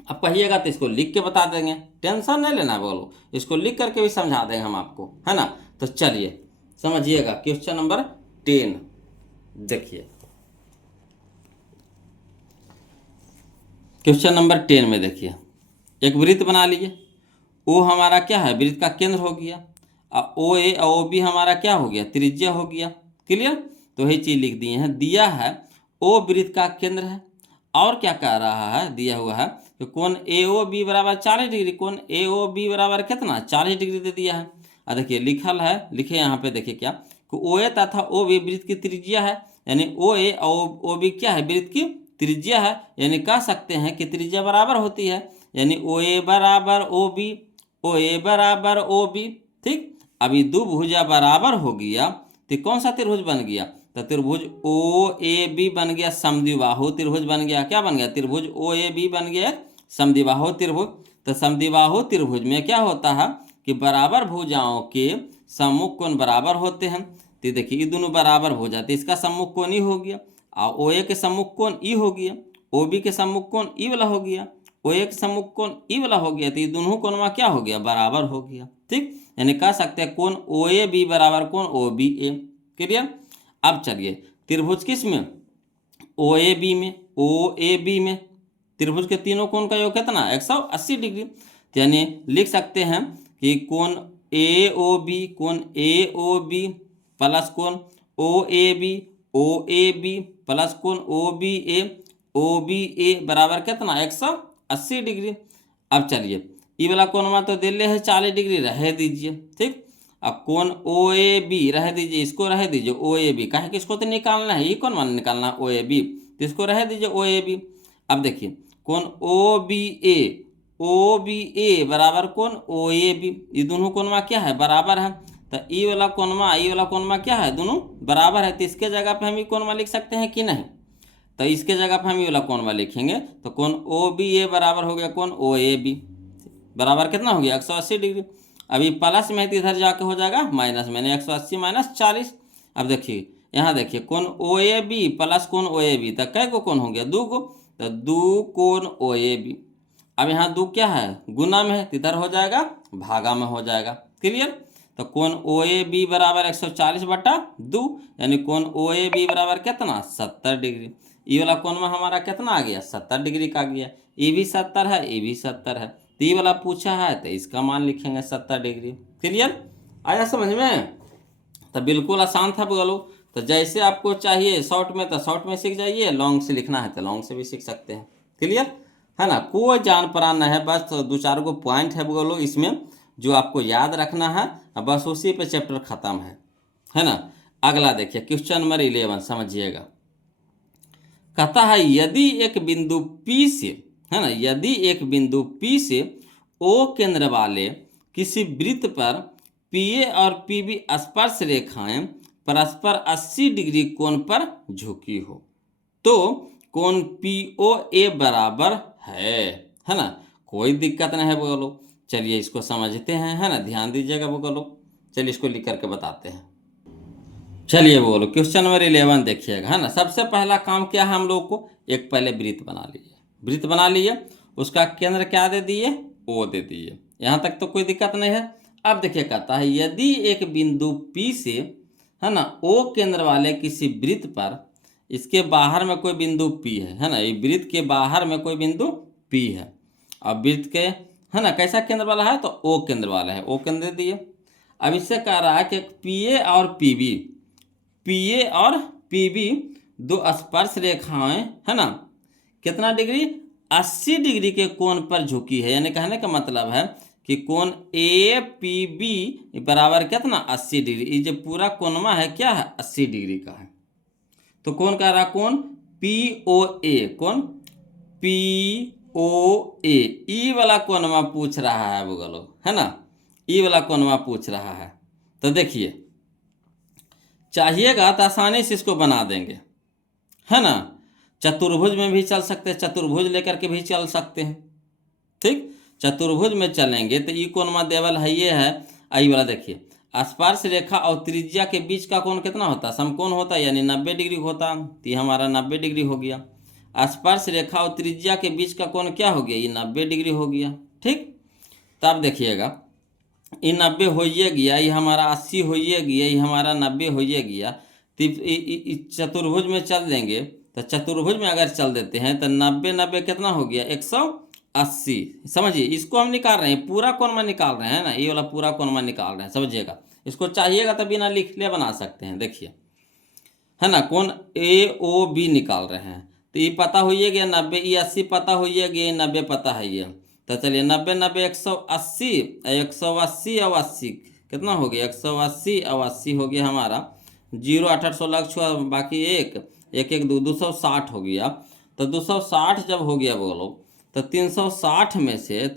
अब कहिएगा तो इसको लिख के बता देंगे, टेंशन नहीं लेना बोलो, इसको लिख करके भी समझा देंगे हम आपको, है ना। तो चलिए समझिएगा क्वेश्चन नंबर 10 देखिए, क्वेश्चन नंबर 10 में देखिए एक वृत्त बना लिए, ओ हमारा क्या है वृत्त का केंद्र हो गया, और ओ ए और ओ बी हमारा क्या हो गया त्रिज्या हो गया, क्लियर। तो वही चीज़ लिख दिए हैं, दिया है ओ वृत्त का केंद्र है, और क्या कह रहा है दिया हुआ है कि कोण ए ओ बी बराबर 40 डिग्री, कोण ए ओ बी बराबर कितना 40 डिग्री दे दिया है। और देखिए लिखे यहाँ पे देखिए क्या कि ओ ए तथा ओ बी वृत्त की त्रिज्या है, यानी ओ ए और ओ बी क्या है वृत्त की त्रिज्या है, यानी कह सकते हैं कि त्रिज्या बराबर होती है, यानी ओ ए बराबर ओ बी, ओ ए बराबर ओ बी, ठीक। अभी दो भुजा बराबर हो गया तो कौन सा त्रिभुज बन गया, तो त्रिभुज ओ ए बी बन गया, समद्विबाहु त्रिभुज बन गया, क्या बन गया त्रिभुज ओ ए बी बन गया समद्विबाहु त्रिभुज। तो समद्विबाहु त्रिभुज में क्या होता है कि बराबर भुजाओं के सम्मुख कोण बराबर होते हैं। तो देखिए ये दोनों बराबर हो जाते, इसका सम्मुख कोण ई हो गया, और ओ ए के सम्मुख कोण ई हो गया, ओ बी के सम्मुख कोण ई वाला हो गया, ओ ए के सम्मुख कोण ई वाला हो गया, तो ये दोनों कोणवा क्या हो गया बराबर हो गया, ठीक। यानी कह सकते हैं कोण ओ ए बी बराबर कोण ओ बी ए, क्लियर। अब चलिए त्रिभुज किस में ओ ए बी में त्रिभुज के तीनों कोण का योग कितना 180 डिग्री, यानी लिख सकते हैं कि कोण ए ओ बी प्लस कोण ओ ए बी प्लस कोण ओ बी ए बराबर कितना 180 डिग्री। अब चलिए ई वाला कोणमा तो दिल्ली है 40 डिग्री, रह दीजिए। ठीक, अब कोण ओ ए बी रह दीजिए, इसको रह दीजिए ओ ए बी, काहे कि इसको तो निकालना है, ये कोणमा निकालना है ओ ए बी, तो इसको रह दीजिए ओ ए बी। अब देखिए कोण ओ बी ए बराबर कोण ओ ए बी, ये दोनों कोणमा क्या है, बराबर है। तो ई वाला कोणमा क्या है, दोनों बराबर है, तो इसके जगह पे हम ये कोणमा लिख सकते हैं कि नहीं, तो इसके जगह पे हम ये वाला कोणमा लिखेंगे, तो कोण ओ बी ए बराबर हो गया कोण ओ ए बी, बराबर कितना हो गया 180 डिग्री। अभी प्लस में है तो इधर जाके हो जाएगा माइनस में, 180 माइनस 40। अब देखिए यहाँ देखिए कोण ओ ए बी प्लस कोण ओ ए बी, तो कै को कोण हो गया, 2 को, तो 2 कोण ओ ए बी। अब यहाँ 2 क्या है, गुना में है, तो इधर हो जाएगा भागा में हो जाएगा। क्लियर, तो कोण ओ ए बी बराबर 140/2, यानी कोण ओ ए बी बराबर कितना 70 डिग्री। ये वाला कोण में हमारा कितना आ गया 70 डिग्री का आ गया, ये भी 70 है, ये भी 70 है, तो ये वाला पूछा है तो इसका मान लिखेंगे 70 डिग्री। क्लियर, आया समझ में? तो बिल्कुल आसान था बोलो। तो जैसे आपको चाहिए शॉर्ट में तो शॉर्ट में सीख जाइए, लॉन्ग से लिखना है तो लॉन्ग से भी सीख सकते हैं। क्लियर है ना, कोई जान परान है, बस तो 2-4 को पॉइंट है बोलो इसमें जो आपको याद रखना है, बस उसी पे चैप्टर खत्म है ना। अगला देखिए क्वेश्चन नंबर 11 समझिएगा। कहता है यदि एक बिंदु P से, है ना, यदि एक बिंदु P से O केंद्र वाले किसी वृत्त पर PA और PB स्पर्श रेखाएं परस्पर 80 डिग्री कोण पर झुकी हो, तो कोण POA बराबर है ना। कोई दिक्कत नहीं है बोलो। चलिए इसको समझते हैं, है ना, ध्यान दीजिएगा बोलो। चलिए इसको लिख करके बताते हैं। चलिए बोलो क्वेश्चन नंबर 11 देखिएगा, है ना। सबसे पहला काम क्या है हम लोग को, एक पहले वृत्त बना लिए, उसका केंद्र क्या दे दिए, ओ दे दिए। यहाँ तक तो कोई दिक्कत नहीं है। अब देखिए कहता है यदि एक बिंदु P से, है ना, O केंद्र वाले किसी वृत्त पर, इसके बाहर में कोई बिंदु P है ना, ये वृत्त के बाहर में कोई बिंदु P है। अब वृत्त के, है ना, कैसा केंद्र वाला है, तो O केंद्र वाला है, O केंद्र दिए। अब इससे कह रहा है कि PA और PB दो स्पर्श रेखाएं, है ना, कितना डिग्री 80 डिग्री के कोण पर झुकी है। यानी कहने का मतलब है कि कोण APB बराबर कितना 80 डिग्री। ये जो पूरा कोणमा है क्या है 80 डिग्री का है। तो कौन कह रहा, कोण POA, कोण POA, ई वाला कोणमा पूछ रहा है बोलो, है ना, ई वाला कोणमा पूछ रहा है। तो देखिए चाहिएगा तो आसानी से इसको बना देंगे, है ना। चतुर्भुज में भी चल सकते हैं, चतुर्भुज लेकर के भी चल सकते हैं। ठीक, चतुर्भुज में चलेंगे तो ई कोणमा देवल है, ये है आई वाला। देखिए स्पर्श रेखा और त्रिज्या के बीच का कोण कितना होता है, समकोण होता है, यानी 90 डिग्री होता, तो ये हमारा 90 डिग्री हो गया। स्पर्श रेखा और त्रिज्या के बीच का कोण क्या हो गया, ये 90 डिग्री हो गया। ठीक, तो अब देखिएगा ये 90 हो गया, ये हमारा 80 हो गया, ये हमारा 90 हो गया। तो चतुर्भुज में चल देंगे, तो चतुर्भुज में अगर चल देते हैं तो 90 कितना हो गया 180। समझिए इसको हम निकाल रहे हैं, पूरा कोणमा निकाल रहे हैं ना, ये वाला पूरा कोणमा निकाल रहे हैं, समझिएगा। इसको चाहिएगा तो बिना लिखले बना सकते हैं। देखिए, है ना, कोण AOB निकाल रहे हैं, तो ये पता हो गया 90, ये 80 पता हो गया, 90 पता है ये। तो चलिए 90 180, 180 और 80 कितना हो गया 180 और 80 हो गया हमारा 0 8 8 16 छुआ, बाकी 1 1 1 2 260 हो गया। तो 260 जब हो गया बोलो, तो 360 में से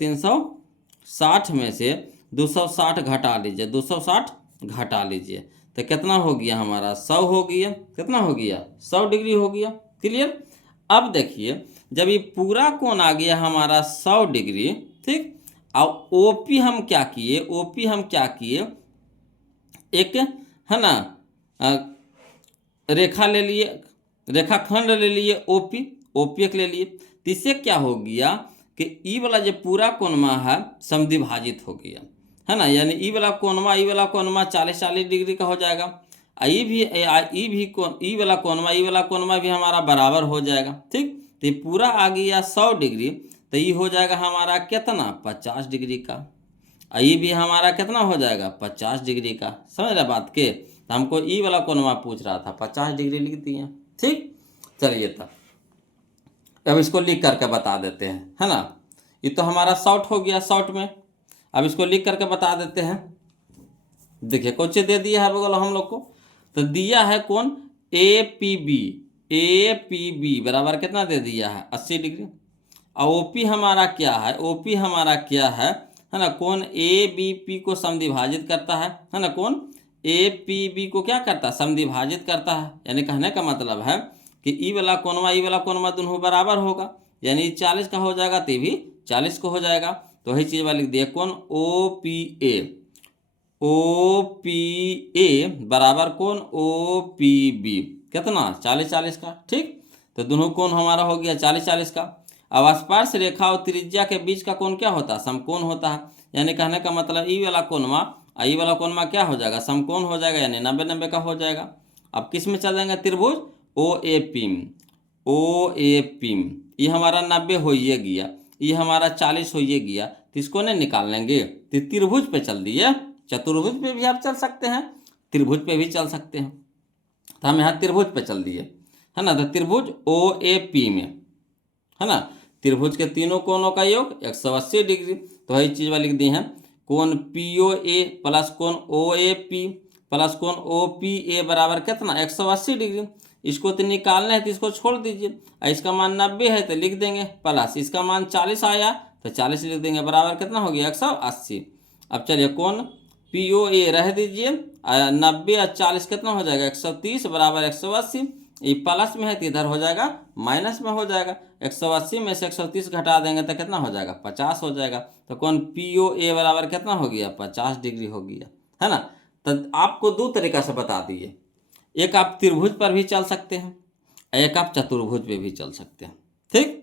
260 घटा लीजिए, 260 घटा लीजिए, तो कितना हो गया हमारा 100 हो गया। कितना हो गया 100 डिग्री हो गया। क्लियर। अब देखिए जब ये पूरा कोण आ गया हमारा 100 डिग्री, ठीक, और OP हम क्या किए, एक, है ना, रेखा ले लिए, रेखाखंड ले लिए, OP एक ले लिए। तो इससे क्या हो गया कि ई वाला जो पूरा कोणमा है समद्विभाजित हो गया, है ना, यानी ई वाला कोणमा 40 डिग्री का हो जाएगा। ई वाला कोणमा भी हमारा बराबर हो जाएगा। ठीक, तो ये पूरा आ गया 100 डिग्री, तो ये हो जाएगा हमारा कितना 50 डिग्री का। ये भी हमारा कितना हो जाएगा 50 डिग्री का। समझ रहे बात के, तो हमको ई वाला कोणमा पूछ रहा था, 50 डिग्री लिख दिए। ठीक, चलिए तब अब इसको लिख करके बता देते हैं, है ना। ये तो हमारा शॉर्ट हो गया शॉर्ट में। अब इसको लिख करके बता देते हैं। देखिए क्वेश्चन दे दिया है बगल हम लोग को, तो दिया है कौन ए पी बी बराबर कितना दे दिया है 80 डिग्री। और ओपी हमारा क्या है, ओपी हमारा क्या है ना, कौन ए बी पी को समद्विभाजित करता है ना, कौन ए पी बी को क्या करता है, समद्विभाजित करता है। यानी कहने का मतलब है कि ई वाला कोणवा दोनों बराबर होगा, यानी 40 का हो जाएगा तो भी 40 को हो जाएगा। तो वही चीज़ वाला लिख दिया कौन ओ पी ए बराबर कौन ओ पी बी कितना 40 का, ठीक। तो दोनों कोण हमारा हो गया 40 का। अब स्पर्श रेखा और त्रिज्या के बीच का कोण क्या होता है, समकोण होता है। यानी कहने का मतलब ई वाला कोणवा क्या हो जाएगा, समकोण हो जाएगा, यानी 90 का हो जाएगा। अब किस में चल जाएंगे, त्रिभुज ओ ए पी, ये हमारा 90 हो ही गया, ये हमारा 40 हो ही गया, तो इसको नहीं निकाल लेंगे तो त्रिभुज पे चल दिए। चतुर्भुज पे भी आप चल सकते हैं, त्रिभुज पे भी चल सकते हैं, तो हम यहाँ त्रिभुज पे चल दिए है ना। तो त्रिभुज ओ ए पी में है ना, त्रिभुज के तीनों कोणों का योग 180 डिग्री। तो वही चीज़ वाली लिख दी है कोण पी ओ ए प्लस कोण ओ ए पी प्लस कोण ओ पी ए बराबर कितना 180 डिग्री। इसको तो निकालना है तो इसको छोड़ दीजिए, इसका मान 90 है तो लिख देंगे, प्लस इसका मान 40 आया तो 40 लिख देंगे, बराबर कितना हो गया 180। अब चलिए कोण पी ओ ए रह दीजिए, 90 और 40 कितना हो जाएगा 130 बराबर 180। ये प्लस में है तो इधर हो जाएगा माइनस में हो जाएगा, 180 में से 130 घटा देंगे तो कितना हो जाएगा 50 हो जाएगा। तो कौन पी ओ ए बराबर कितना हो गया 50 डिग्री हो गया है ना। तो आपको दो तरीका से बता दिए, एक आप त्रिभुज पर भी चल सकते हैं, एक आप चतुर्भुज पे भी चल सकते हैं, ठीक।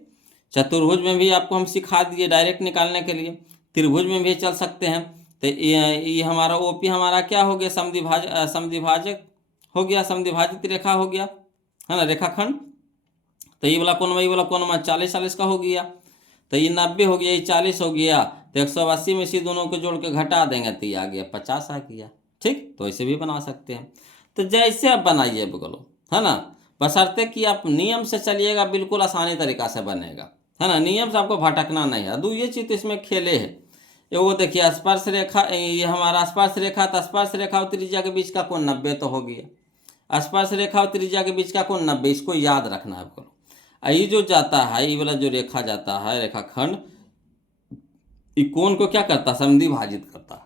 चतुर्भुज में भी आपको हम सिखा दिए डायरेक्ट निकालने के लिए, त्रिभुज में भी चल सकते हैं। तो ये हमारा ओपी हमारा क्या हो गया, समद्विभाजक हो गया, समद्विभाजित रेखा हो गया है ना, रेखाखंड। तो ये वाला कोण 40 का हो गया, तो ये 90 हो गया, ये 40 हो गया, तो 180 में से दोनों को जोड़ के घटा देंगे तो ये आ गया 50 आ गया, ठीक। तो ऐसे भी बना सकते हैं। तो जैसे आप बनाइए बोलो है ना, बशर्ते कि आप नियम से चलिएगा, बिल्कुल आसानी तरीका से बनेगा है ना, नियम से आपको भटकना नहीं है। दो ये चीज़ तो इसमें खेले है, ये वो देखिए स्पर्श रेखा, ये हमारा स्पर्श रेखा, तो स्पर्श रेखा और त्रिज्या के बीच का कोण 90 तो हो गया, स्पर्श रेखा और त्रिज्या के बीच का कोण 90, इसको याद रखना है आपको। ये जो जाता है, ये वाला जो रेखा जाता है रेखाखंड, ये कोण को क्या करता है, समद्विभाजित करता है।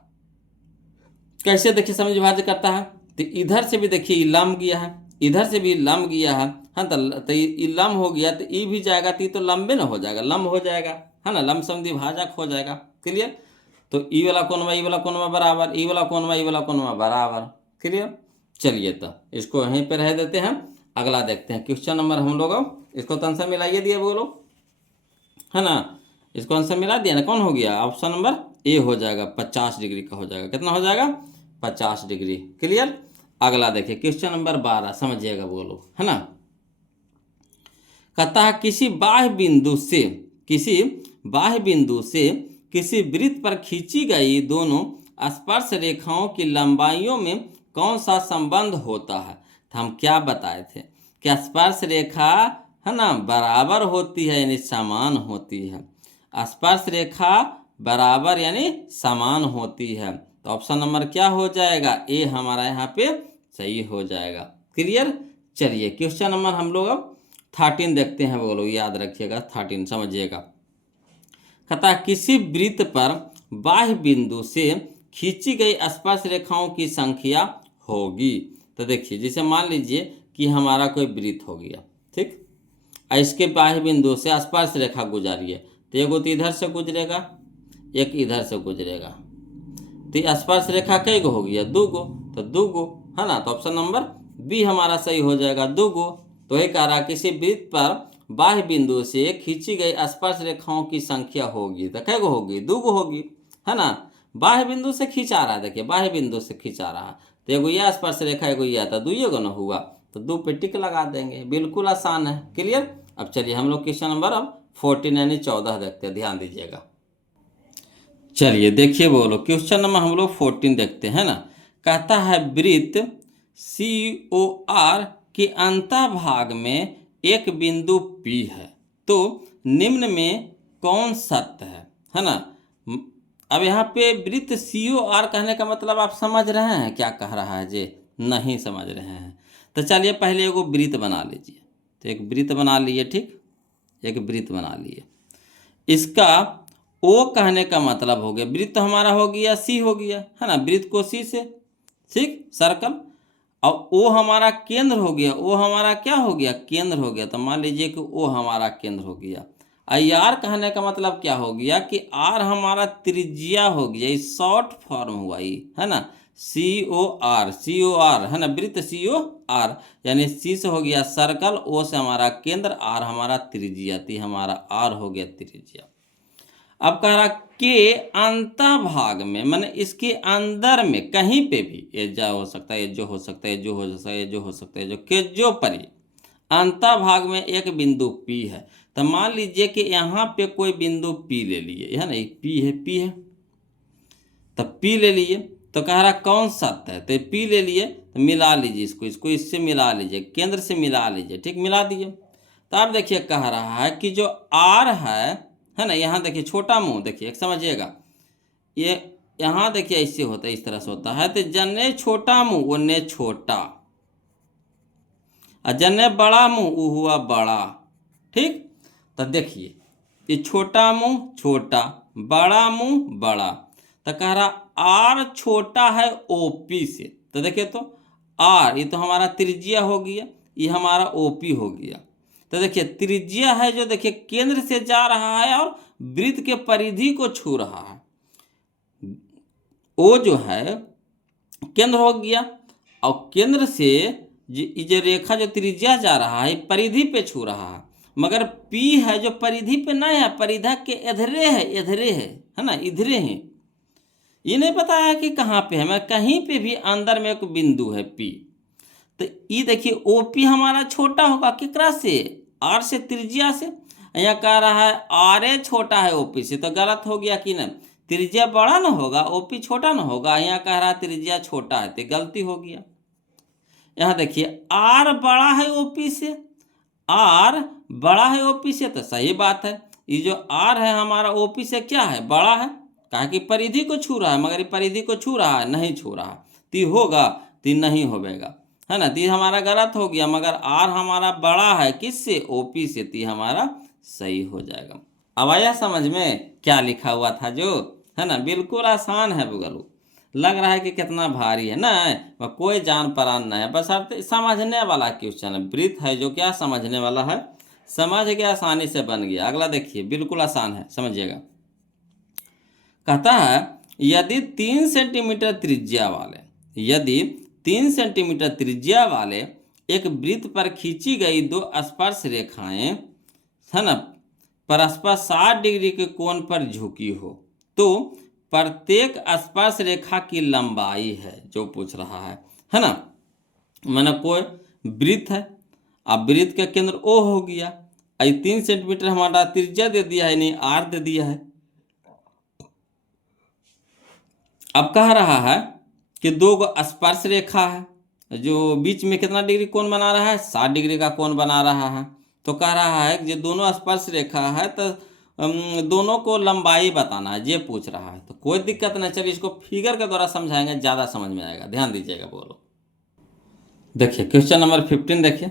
कैसे देखिए समद्विभाजित करता है, तो इधर से भी देखिए ये लंब गया है, इधर से भी लंब गया है हाँ, तो ये लंब हो गया तो ये भी जाएगा तो ये तो लंबे ना हो जाएगा, लंब हो जाएगा है ना, लंब समद्विभाजक हो जाएगा, क्लियर। तो ई वाला कोणवा ई वाला कोणवा बराबर, ई वाला कोणवा ई वाला कोणवा बराबर, क्लियर। चलिए तो इसको यहीं पे रह देते हैं, अगला देखते हैं क्वेश्चन नंबर हम लोग, इसको तो आंसर मिलाइए दिए बोलो है ना, इसको आंसर मिला दिया ना, कौन हो गया ऑप्शन नंबर ए हो जाएगा, 50 डिग्री का हो जाएगा, कितना हो जाएगा 50 डिग्री, क्लियर। अगला देखिए क्वेश्चन नंबर 12, समझिएगा बोलो है ना। कहता है किसी बाह्य बिंदु से किसी वृत्त पर खींची गई दोनों स्पर्श रेखाओं की लंबाइयों में कौन सा संबंध होता है। तो हम क्या बताए थे कि स्पर्श रेखा है ना बराबर होती है यानी समान होती है, स्पर्श रेखा बराबर यानी समान होती है। तो ऑप्शन नंबर क्या हो जाएगा, ए हमारा यहाँ पे सही हो जाएगा, क्लियर। चलिए क्वेश्चन नंबर हम लोग अब 13 देखते हैं, वो लोग याद रखिएगा 13 समझिएगा। कहता है किसी वृत्त पर बाह्य बिंदु से खींची गई स्पर्श रेखाओं की संख्या होगी। तो देखिए जैसे मान लीजिए कि हमारा कोई वृत्त हो गया, ठीक, इसके बाह्य बिंदु से स्पर्श रेखा गुजरी है, तो एगो तो इधर से गुजरेगा, एक इधर से गुजरेगा, तो स्पर्श रेखा कई गो हो गया, 2 गो, तो 2 गो है ना। तो ऑप्शन नंबर बी हमारा सही हो जाएगा, 2 गो। तो ये कह रहा किसी वृत्त पर बाह्य बिंदु से खींची गई स्पर्श रेखाओं की संख्या होगी, तो कै गो होगी 2 गो होगी है ना। बाह्य बिंदु से खींचा रहा है, देखिए बाह्य बिंदु से खींचा रहा है, तो एगो यह स्पर्श रेखा एगो यह, तो 2 गो ना हुआ, तो 2 पे टिक लगा देंगे, बिल्कुल आसान है, क्लियर। अब चलिए हम लोग क्वेश्चन नंबर अब 14 यानी 14 देखते हैं, ध्यान दीजिएगा। चलिए देखिए बोलो क्वेश्चन नंबर हम लोग 14 देखते हैं ना। कहता है वृत्त COR के अंतः भाग में एक बिंदु P है, तो निम्न में कौन सत्य है ना। अब यहाँ पे वृत्त COR कहने का मतलब आप समझ रहे हैं क्या कह रहा है जी? नहीं समझ रहे हैं तो चलिए पहले एगो वृत्त बना लीजिए। तो एक वृत्त बना लिए, ठीक, एक वृत्त बना लिए। इसका O कहने का मतलब हो गया, वृत्त हमारा हो गया C हो गया, है ना, वृत्त को C से, ठीक, सर्कल। और O हमारा केंद्र हो गया, O हमारा क्या हो गया? केंद्र हो गया। तो मान लीजिए कि O हमारा केंद्र हो गया। IR कहने का मतलब क्या हो गया कि R हमारा त्रिज्या हो गया, ये शॉर्ट फॉर्म हुआ ये, है ना, COR है ना, वृत्त COR, यानी C से हो गया सर्कल, O से हमारा केंद्र, R हमारा त्रिज्या, तो हमारा R हो गया त्रिज्या। अब कह रहा के अंतभाग में, माने इसके अंदर में कहीं पे भी, ये जा हो सकता है, ये जो हो सकता है, जो हो सकता है, जो हो सकता है, जो के जो परी अंतभाग में एक बिंदु P है। तो मान लीजिए कि यहाँ पे कोई बिंदु P ले लिए, है ना, एक P है, P है, तो P ले लिए। तो कह रहा कौन सत्य है? तो P ले लिए, तो मिला लीजिए इसको, इसको इससे मिला लीजिए, केंद्र से मिला लीजिए, ठीक, मिला दीजिए। तो आप देखिए कह रहा है कि जो R है ना, यहाँ देखिए छोटा मुंह, देखिए एक समझिएगा, ये यहाँ देखिए ऐसे होता है, इस तरह से होता है। तो जन्ने छोटा मुंह उन्ने छोटा, और जन्ने बड़ा मुंह वो हुआ बड़ा, ठीक। तो देखिए ये छोटा मुंह छोटा, बड़ा मुंह बड़ा। तो कह रहा R छोटा है OP से। तो देखिए तो R ये तो हमारा त्रिज्या हो गया, ये हमारा OP हो गया। तो देखिए त्रिज्या है जो, देखिए केंद्र से जा रहा है और वृत्त के परिधि को छू रहा है। O जो है केंद्र हो गया, और केंद्र से जो रेखा जो त्रिज्या जा रहा है परिधि पे छू रहा है। मगर P है जो परिधि पे नहीं है, परिधा के इधरे है, इधरे है ना, इधरे है। ये नहीं पता है कि कहाँ पे है, मैं कहीं पे भी अंदर में एक बिंदु है P। तो ये देखिए OP हमारा छोटा होगा किकरा से? R से, त्रिज्या से। यहाँ कह रहा है RA छोटा है OP से, तो गलत हो गया कि नहीं? त्रिज्या बड़ा ना होगा, OP छोटा ना होगा। यहाँ कह रहा है त्रिज्या छोटा है, तो गलती हो गया। यहाँ देखिए R बड़ा है OP से, R बड़ा है OP से, तो सही बात है। ये जो R है हमारा OP से क्या है? बड़ा है, कहा कि परिधि को छू रहा है, मगर ये परिधि को छू रहा है, नहीं छू रहा। ती होगा, ती नहीं होगा, है ना, ती हमारा गलत हो गया। मगर R हमारा बड़ा है किससे? OP से, ती हमारा सही हो जाएगा। अब आया समझ में क्या लिखा हुआ था जो, है ना, बिल्कुल आसान है बुगलू। लग रहा है कि कितना भारी है ना, कोई जान परान नहीं है, बस अर्थ समझने वाला क्वेश्चन है। वृत्त है जो क्या समझने वाला है, समझ गया, आसानी से बन गया। अगला देखिए बिल्कुल आसान है, समझिएगा। कहता है यदि 3 सेंटीमीटर त्रिज्या वाले, यदि 3 सेंटीमीटर त्रिज्या वाले एक वृत्त पर खींची गई दो स्पर्श रेखाएं, है ना, परस्पर 60 डिग्री के कोण पर झुकी हो, तो प्रत्येक स्पर्श रेखा की लंबाई है जो पूछ रहा है ना। मैंने कोई वृत्त है, अब वृत्त का केंद्र O हो गया, 3 सेंटीमीटर हमारा त्रिज्या दे दिया है, नहीं R दे दिया है। अब कह रहा है कि दो गो स्पर्श रेखा है जो बीच में कितना डिग्री कोण बना रहा है? 60 डिग्री का कोण बना रहा है। तो कह रहा है कि दोनों स्पर्श रेखा है तो दोनों को लंबाई बताना है, ये पूछ रहा है। तो कोई दिक्कत नहीं, चलिए इसको फिगर के द्वारा समझाएंगे, ज़्यादा समझ में आएगा। ध्यान दीजिएगा, बोलो। देखिए क्वेश्चन नंबर 15 देखिए।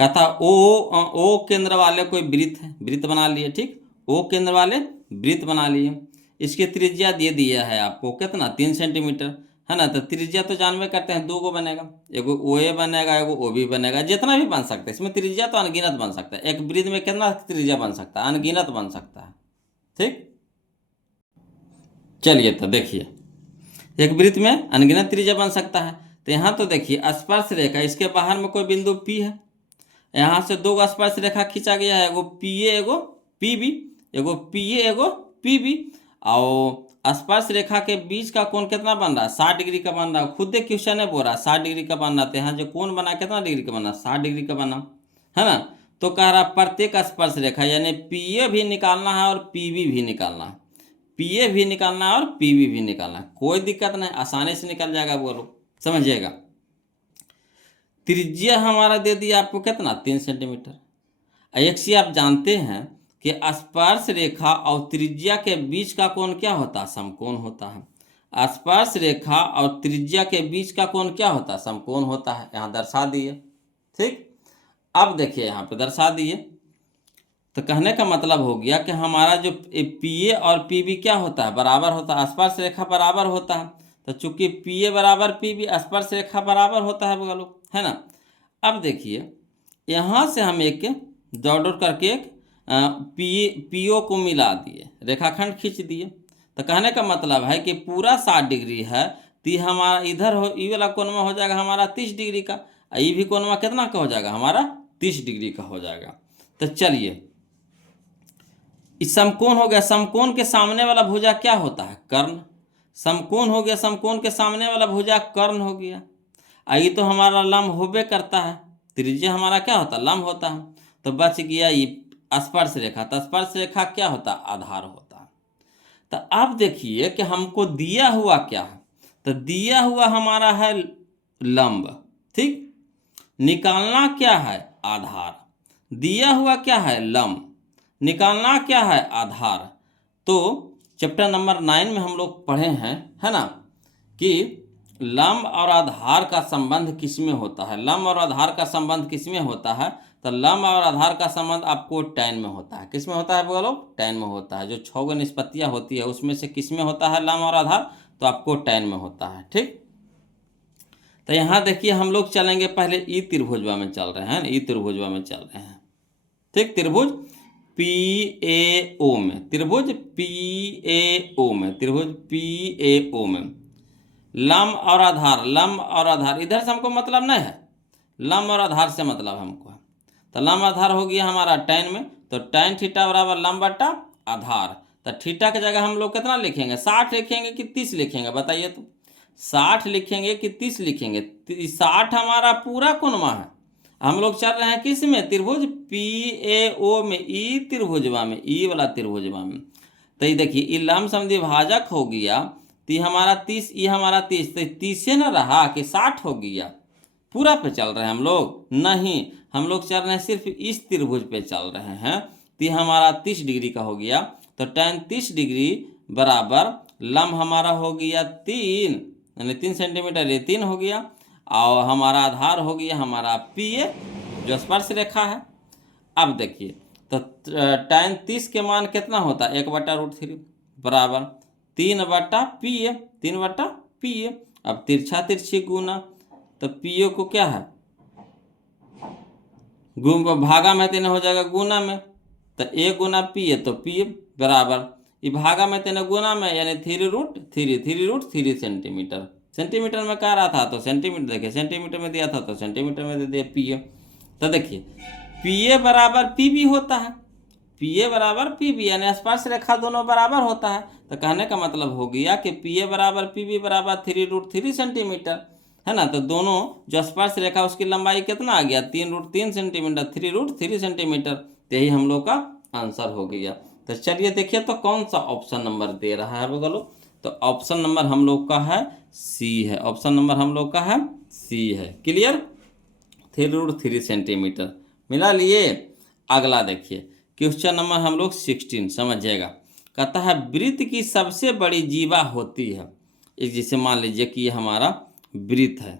कहता ओ केंद्र वाले कोई वृत्त है, वृत्त बना लिए, ठीक, O केंद्र वाले वृत्त बना लिए। इसकी त्रिज्या दे दिया है आपको कितना? 3 सेंटीमीटर, है ना। तो त्रिज्या तो जानवे करते हैं, दो गो बनेगा, एगो OA बनेगा, एगो OB बनेगा, जितना भी बन सकता है। इसमें त्रिज्या तो अनगिनत बन सकता है, एक वृत्त में कितना त्रिज्या बन सकता है? अनगिनत बन सकता है, ठीक। चलिए तो देखिए, एक वृत्त में अनगिनत त्रिज्या बन सकता है। तो यहाँ तो देखिए स्पर्श रेखा, इसके बाहर में कोई बिंदु P है, यहाँ से दो स्पर्श रेखा खींचा गया है, एगो PA एगो PB, एगो PA एगो PB। और स्पर्श रेखा के बीच का कोण कितना बन रहा है? 60 डिग्री का बन रहा है। खुद क्वेश्चन है बोल रहा है 60 डिग्री का बन रहा है। यहाँ जो कोण बना कितना डिग्री का बना? 60 डिग्री का बना, है ना। तो कह रहा प्रत्येक स्पर्श रेखा, यानी PA भी निकालना है और PB भी निकालना है, PA भी निकालना है और PB भी निकालना है। कोई दिक्कत नहीं, आसानी से निकल जाएगा, बोलो, समझिएगा। त्रिज्या हमारा दे दिया आपको कितना? 3 सेंटीमीटर। एक से आप जानते हैं कि स्पर्श रेखा और त्रिज्या के बीच का कोण क्या होता है? समकोण होता है। स्पर्श रेखा और त्रिज्या के बीच का कोण क्या होता है? समकोण होता है। यहाँ दर्शा दिए। ठीक, अब देखिए यहाँ पे दर्शा दिए, तो कहने का मतलब हो गया कि हमारा जो पी ए और पी बी क्या होता है? बराबर होता है। स्पर्श रेखा बराबर होता है, तो चूंकि पी ए बराबर पी बी, स्पर्श रेखा बराबर होता है बोलो, है ना। अब देखिए यहाँ से हम एक दौड़ दौड़ करके एक पी ओ को मिला दिए, रेखाखंड खींच दिए। तो कहने का मतलब है कि पूरा 60 डिग्री है, तो ये हमारा इधर हो, ये वाला कोण में हो जाएगा हमारा 30 डिग्री का, ये भी कोण में कितना का हो जाएगा? हमारा 30 डिग्री का हो जाएगा। तो चलिए, इस समकोण हो गया। समकोण के सामने वाला भुजा क्या होता है? कर्ण। समकोण हो गया, समकोण के सामने वाला भुजा कर्ण हो गया। ये तो हमारा लंब होबे करता है, त्रिज्या हमारा क्या होता है? लंब होता है। तो बच गया ये स्पर्श रेखा। तो स्पर्श रेखा क्या होता है? आधार होता है। तो अब देखिए कि हमको दिया हुआ क्या है? तो दिया हुआ हमारा है लंब, ठीक। निकालना क्या है? आधार। दिया हुआ क्या है? लंब। निकालना क्या है? आधार। तो चैप्टर नंबर 9 में हम लोग पढ़े हैं, है ना, कि लंब और आधार का संबंध किसमें होता है? लंब और आधार का संबंध किसमें होता है? तो लंब और आधार का संबंध आपको tan में होता है। किसमें होता है बोलो? tan में होता है। जो 6 निष्पत्तियां होती है उसमें से किसमें होता है लंब और आधार? तो आपको tan में होता है, ठीक। तो यहाँ देखिए हम लोग चलेंगे पहले ई त्रिभुजवा में चल रहे हैं, ई त्रिभुजवा में चल रहे हैं, ठीक। त्रिभुज पी ए ओ में, त्रिभुज पी ए ओ में, त्रिभुज पी ए ओ में लंब और आधार, लंब और आधार इधर से हमको मतलब नहीं है, लंब और आधार से मतलब हमको है। तो लंब आधार हो गया हमारा tan में, तो tan थीटा बराबर लंब बटा आधार। तो थीटा की जगह हम लोग कितना लिखेंगे? 60 लिखेंगे कि 30 लिखेंगे? बताइए तो। 60 लिखेंगे कि 30 लिखेंगे? 60 हमारा पूरा कोणवा है। हम लोग चल रहे हैं किस में? त्रिभुज पी ए ओ में, ई त्रिभुजवा में, ई वाला त्रिभुजवा में। तो ये देखिए ये लंब समद्विभाजक हो गया, तो ये हमारा 30, ये हमारा 30, तो 30 से ना रहा कि 60 हो गया। पूरा पे चल रहे हैं हम लोग? नहीं, हम लोग चल रहे हैं सिर्फ इस त्रिभुज पे चल रहे हैं। तो ये हमारा 30 डिग्री का हो गया। तो tan 30 डिग्री बराबर लंब हमारा हो गया 3, यानी 3 सेंटीमीटर, ये 3 हो गया। और हमारा आधार हो गया हमारा पी ए, जो स्पर्श रेखा है। अब देखिए तो tan 30 के मान कितना होता है? 1/√3 बराबर 3/पी ए, 3/पी ए। अब तिरछा तिरछी गुना, तो पी ए को क्या है? भागा में 3 हो जाएगा गुना में, तो ए गुना पी ए, तो पी ए बराबर ये भागा में 3 गुना में, यानी 3√3 सेंटीमीटर। सेंटीमीटर में कह रहा था तो सेंटीमीटर, देखिए सेंटीमीटर में दिया था तो सेंटीमीटर में दे दिया पी ए। तो देखिए पी ए बराबर पी बी होता है, पी ए बराबर पी बी, यानी स्पर्श रेखा दोनों बराबर होता है। तो कहने का मतलब हो गया कि पी ए बराबर पी बी बराबर 3√3 सेंटीमीटर, है ना। तो दोनों जो स्पर्श रेखा उसकी लंबाई कितना आ गया? 3√3 सेंटीमीटर, 3√3 सेंटीमीटर। तो यही हम लोग का आंसर हो गया। तो चलिए देखिए तो कौन सा ऑप्शन नंबर दे रहा है बोलो? तो ऑप्शन नंबर हम लोग का है सी है, ऑप्शन नंबर हम लोग का है सी है। क्लियर? 3√3 सेंटीमीटर मिला लिए। अगला देखिए क्वेश्चन नंबर हम लोग 16 समझिएगा। कहता है वृत्त की सबसे बड़ी जीवा होती है। एक जैसे मान लीजिए कि ये हमारा वृत्त है,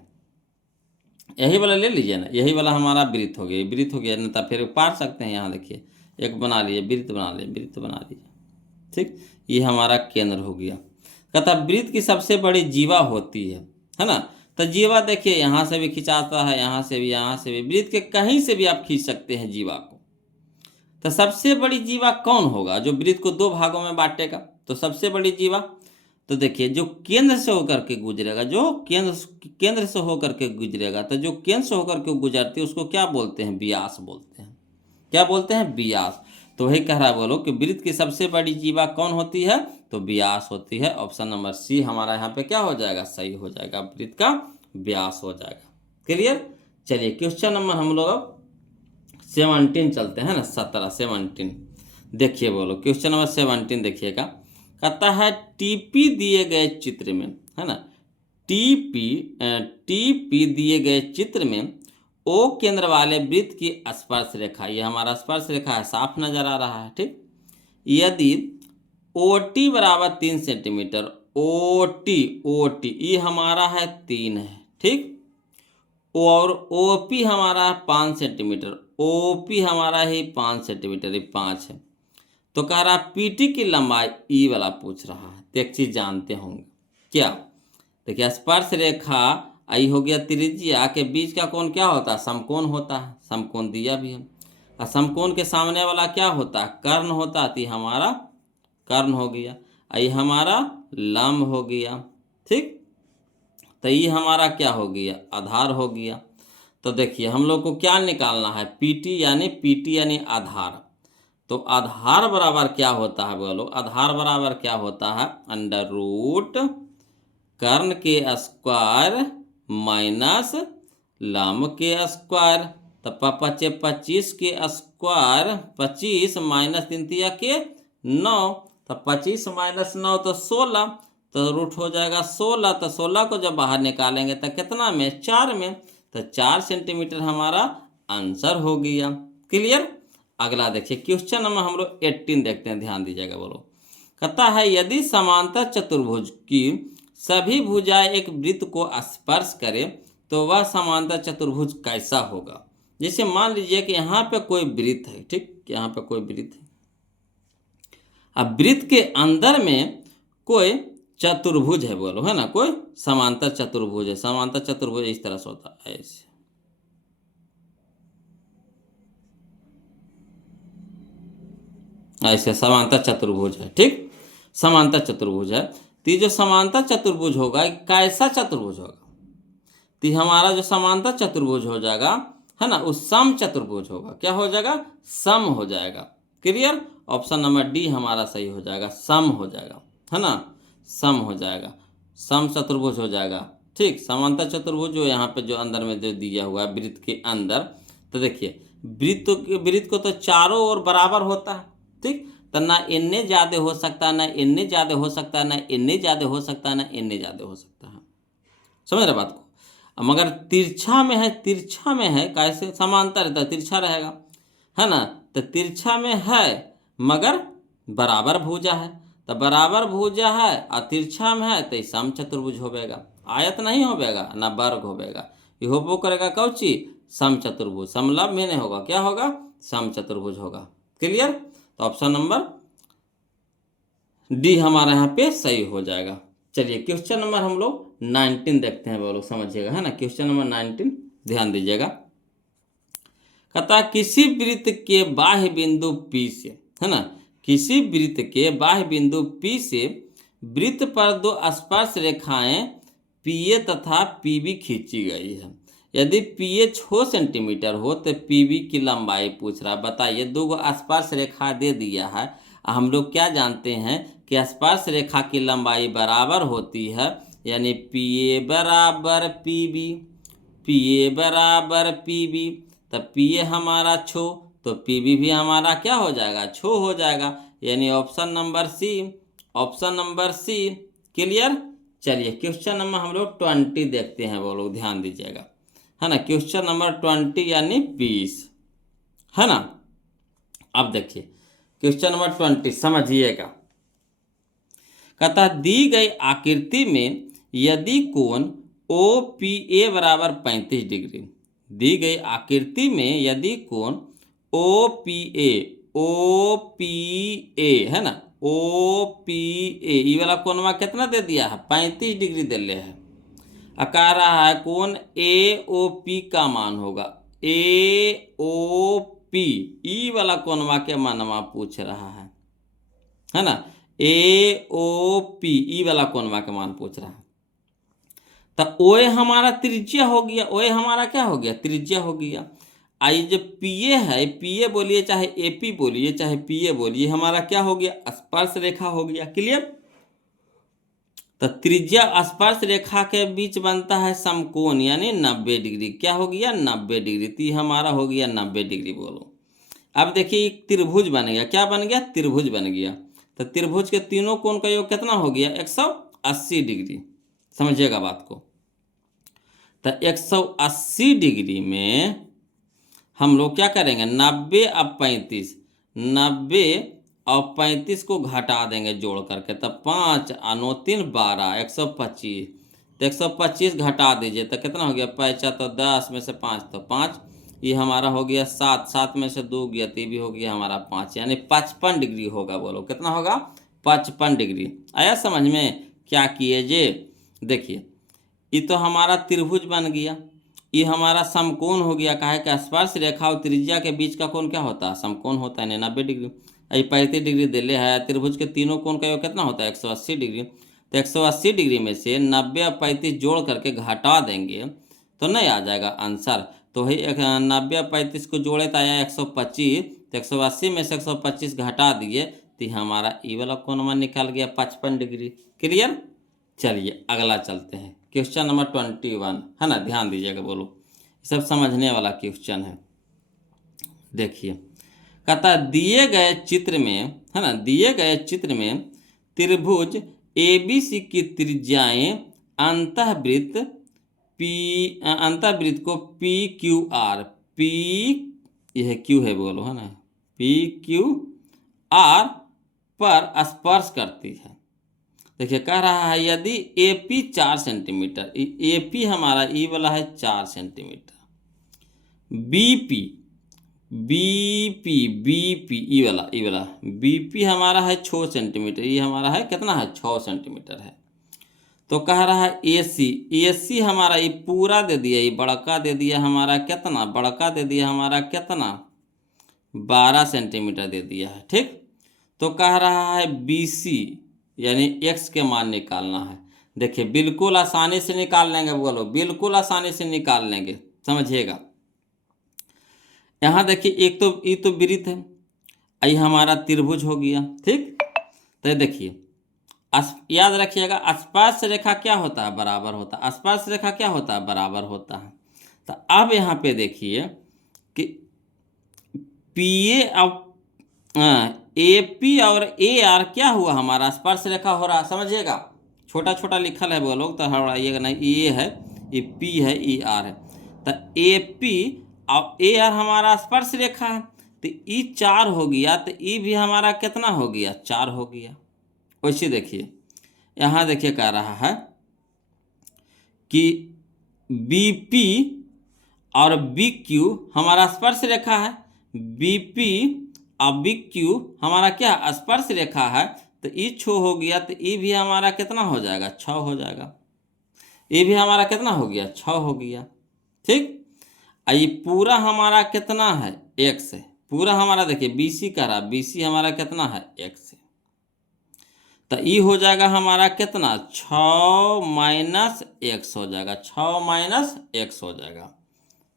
यही वाला ले लीजिए ना, यही वाला हमारा वृत्त हो गया, वृत्त हो गया ना, तो फिर पार सकते हैं। यहाँ देखिए एक बना लिए, वृत्त बना लिए, वृत्त बना लीजिए, ठीक। ये हमारा केंद्र हो गया। कहता वृत्त की सबसे बड़ी जीवा होती है ना। तो जीवा देखिए यहाँ से भी खिंचाता है, यहाँ से भी, यहाँ से भी, वृत्त के कहीं से भी आप खींच सकते हैं जीवा को। तो सबसे बड़ी जीवा कौन होगा जो वृत्त को 2 भागों में बांटेगा? तो सबसे बड़ी जीवा तो देखिए जो केंद्र से होकर के गुजरेगा, जो केंद्र से होकर के गुजरेगा, तो जो केंद्र से होकर के गुजरती है उसको क्या बोलते हैं? व्यास बोलते हैं। क्या बोलते हैं? व्यास। तो वही कह रहा है बोलो कि वृत्त की सबसे बड़ी जीवा कौन होती है? तो व्यास होती है। ऑप्शन नंबर सी हमारा यहाँ पे क्या हो जाएगा? सही हो जाएगा, वृत्त का व्यास हो जाएगा। क्लियर? चलिए क्वेश्चन नंबर हम लोग अब 17 चलते हैं ना, 17 देखिए बोलो क्वेश्चन नंबर 17 देखिएगा। कहता है टीपी दिए गए चित्र में, है ना, टीपी दिए गए चित्र में ओ केंद्र वाले वृत्त की स्पर्श रेखा, ये हमारा स्पर्श रेखा है, साफ नजर आ रहा है। ठीक, यदि ओ टी बराबर 3 सेंटीमीटर, ओ टी ये हमारा है 3 है। ठीक, और ओ पी हमारा 5 सेंटीमीटर, ओ पी हमारा ही 5 सेंटीमीटर, ये 5 है। तो कह रहा पीटी की लंबाई ई वाला पूछ रहा है। तो एक चीज जानते होंगे क्या, देखिए स्पर्श रेखा आई हो गया त्रिज्या के बीच का कोण क्या होता है, समकोण होता है। समकोण दिया भी है, और समकोण के सामने वाला क्या होता है, कर्ण होता है। तो ये हमारा कर्ण हो गया, ये हमारा लंब हो गया। ठीक, तो ये हमारा क्या हो गया, आधार हो गया। तो देखिए हम लोग को क्या निकालना है, पीटी यानी आधार। तो आधार बराबर क्या होता है, बोलो आधार बराबर क्या होता है, अंडर रूट कर्ण के स्क्वायर माइनस लंब के स्क्वायर। तो 25 के स्क्वायर, 25 माइनस 3 के 9, तो 25 माइनस 9 तो 16, तो रूट हो जाएगा 16। तो 16 को जब बाहर निकालेंगे तो कितना में, 4 में, तो 4 सेंटीमीटर हमारा आंसर हो गया। क्लियर। अगला देखिए क्वेश्चन नंबर हम लोग 18 देखते हैं, ध्यान दीजिएगा। बोलो कहता है यदि समांतर चतुर्भुज की सभी भुजाएं एक वृत्त को स्पर्श करें तो वह समांतर चतुर्भुज कैसा होगा। जैसे मान लीजिए कि यहाँ पे कोई वृत्त है। ठीक, यहाँ पे कोई वृत्त है, अब वृत्त के अंदर में कोई चतुर्भुज है, बोलो है ना, कोई समांतर चतुर्भुज है। समांतर चतुर्भुज इस तरह से होता है, ऐसे ऐसे समांतर चतुर्भुज है। ठीक, समांतर चतुर्भुज है। तो ये जो समांतर चतुर्भुज होगा कैसा चतुर्भुज होगा, तो हमारा जो समांतर चतुर्भुज हो जाएगा है ना, वो सम चतुर्भुज होगा। क्या हो जाएगा, सम हो जाएगा। क्लियर। ऑप्शन नंबर डी हमारा सही हो जाएगा, सम हो जाएगा, है ना, सम हो जाएगा, सम चतुर्भुज हो जाएगा। ठीक, समांतर चतुर्भुज जो यहाँ पे जो अंदर में जो दिया हुआ है वृत्त के अंदर, तो देखिए वृत्त को तो चारों ओर बराबर होता है। ठीक, तो ना इन्ने ज़्यादा हो सकता है, ना इन्ने ज़्यादा हो सकता है, ना इन्ने ज़्यादा हो सकता है, ना इन्ने ज़्यादा हो सकता है। समझ रहे बात को। मगर तिरछा में है, तिरछा में है कैसे, समांतर है तो तिरछा रहेगा, है ना। तो तिरछा में है मगर बराबर भुजा है, तो बराबर भुजा है और तिरछा में है तो सम चतुर्भुज होवेगा। आयत नहीं होवेगा ना वर्ग होवेगा, ये होबो करेगा कौची, सम चतुर्भुज। समलंब में नहीं होगा, क्या होगा, सम चतुर्भुज होगा। क्लियर। तो ऑप्शन नंबर डी हमारा यहाँ पे सही हो जाएगा। चलिए क्वेश्चन नंबर हम लोग 19 देखते हैं, वो लोग समझिएगा, है ना। क्वेश्चन नंबर 19 ध्यान दीजिएगा। कहता किसी वृत्त के बाह्य बिंदु P से, है ना, किसी वृत्त के बाह्य बिंदु P से वृत्त पर दो स्पर्श रेखाएं PA तथा PB खींची गई है। यदि PA 6 सेंटीमीटर हो तो PB की लंबाई पूछ रहा है। बताइए, दो स्पर्श रेखा दे दिया है, हम लोग क्या जानते हैं कि स्पर्श रेखा की लंबाई बराबर होती है, यानी PA बराबर PB, PA बराबर PB। तब PA हमारा 6 तो PB भी हमारा क्या हो जाएगा, 6 हो जाएगा, यानी option number C, option number C. Clear. चलिए क्वेश्चन नंबर हम लोग 20 देखते हैं, वो लोग ध्यान दीजिएगा, है ना। क्वेश्चन नंबर 20 यानी 20, है ना। अब देखिए क्वेश्चन नंबर 20 समझिएगा। कहता दी गई आकृति में यदि कोण OPA बराबर 35 डिग्री, दी गई आकृति में यदि कोण OPA है ना, OPA ये वाला कोणवा कितना दे दिया है, 35 डिग्री दे ले है। कह रहा है कोण AOP का मान होगा, AOP ई वाला कोणवा के मानवा पूछ रहा है ना, AOP ई वाला कोणवा के मान पूछ रहा है। तो OA हमारा त्रिज्या हो गया, OA हमारा क्या हो गया, त्रिज्या हो गया। आई जो PA है, PA बोलिए चाहे AP बोलिए चाहे PA बोलिए, हमारा क्या हो गया, स्पर्श रेखा हो गया। क्लियर। तो त्रिज्या स्पर्श रेखा के बीच बनता है समकोण, यानी 90 डिग्री। क्या हो गया, 90 डिग्री। तो हमारा हो गया 90 डिग्री। बोलो अब देखिए एक त्रिभुज बन गया, क्या बन गया, त्रिभुज बन गया। तो त्रिभुज के तीनों कोण का योग कितना हो गया, 180 डिग्री। समझिएगा बात को। तो 180 डिग्री में हम लोग क्या करेंगे, 90 अब 35, 90 और 35 को घटा देंगे जोड़ करके, तब 5 और 9 3 12, 125। तो 125 घटा दीजिए तो कितना हो गया, 5 तो 10 में से 5 तो 5, ये हमारा हो गया 7, 7 में से 2 गया तो ये भी हो गया हमारा 5, यानी 55 डिग्री होगा। बोलो कितना होगा, 55 डिग्री। आया समझ में? क्या किए जे, देखिए ये तो हमारा त्रिभुज बन गया, ये हमारा समकोण हो गया। काहे कि स्पर्श रेखा और त्रिज्या के बीच का कोण क्या होता है, समकोण होता है, 90 डिग्री। ये 35 डिग्री दिले है, त्रिभुज के तीनों कोण का योग कितना होता है, 180 डिग्री। तो 180 डिग्री में से 90 और 35 जोड़ करके घटा देंगे तो नहीं आ जाएगा आंसर। तो वही 90 और 35 को जोड़े तो आया 125, तो 180 में से 125 घटा दिए तो हमारा ई वाला कोण निकल गया 55 डिग्री। क्लियर? चलिए अगला चलते हैं, क्वेश्चन नंबर 21 है ना, ध्यान दीजिएगा। बोलो सब समझने वाला क्वेश्चन है। देखिए कहता है दिए गए चित्र में, है ना, दिए गए चित्र में त्रिभुज ABC की त्रिज्याएं अंतःवृत्त अंतःवृत्त को PQR, P यह Q है, बोलो है ना, PQR पर स्पर्श करती है। देखिए कह रहा है यदि AP 4 सेंटीमीटर, AP हमारा ई वाला है 4 सेंटीमीटर, BP ई वाला BP हमारा है 6 सेंटीमीटर, ये हमारा है कितना है, 6 सेंटीमीटर है। तो कह रहा है AC हमारा ये पूरा दे दिया, ये बड़का दे दिया हमारा कितना, बड़का दे दिया हमारा कितना, 12 सेंटीमीटर दे दिया है। ठीक, तो कह रहा है BC यानी x के मान निकालना है। देखिए बिल्कुल आसानी से निकाल लेंगे, बोलो बिल्कुल आसानी से निकाल लेंगे, समझिएगा। यहाँ देखिए एक तो ये तो वृत्त है, ये हमारा त्रिभुज हो गया। ठीक, तो देखिए याद रखिएगा स्पर्श रेखा क्या होता है, बराबर होता है। स्पर्श रेखा क्या होता है, बराबर होता है। तो अब यहाँ पे देखिए कि PA और AP और AR क्या हुआ, हमारा स्पर्श रेखा हो रहा, समझिएगा। छोटा छोटा लिखल है, वो लोग तो हड़ाइएगा नहीं, ये है, ये P है, ये R है। तो AP और AR हमारा स्पर्श रेखा है, तो ई 4 हो गया, तो ई भी हमारा कितना हो गया, 4 हो गया। वैसे देखिए यहाँ देखिए कह रहा है कि BP और BQ हमारा स्पर्श रेखा है, BP और BQ हमारा क्या स्पर्श रेखा है, तो ई 6 हो गया, तो ई भी हमारा कितना हो जाएगा, 6 हो जाएगा। ये भी हमारा कितना हो गया, 6 हो गया। ठीक, ये पूरा हमारा कितना है, x है। पूरा हमारा देखिए BC कह रहा, BC हमारा कितना है, x है। तो ये हो जाएगा हमारा कितना, 6 माइनस x हो जाएगा, 6 माइनस x हो जाएगा।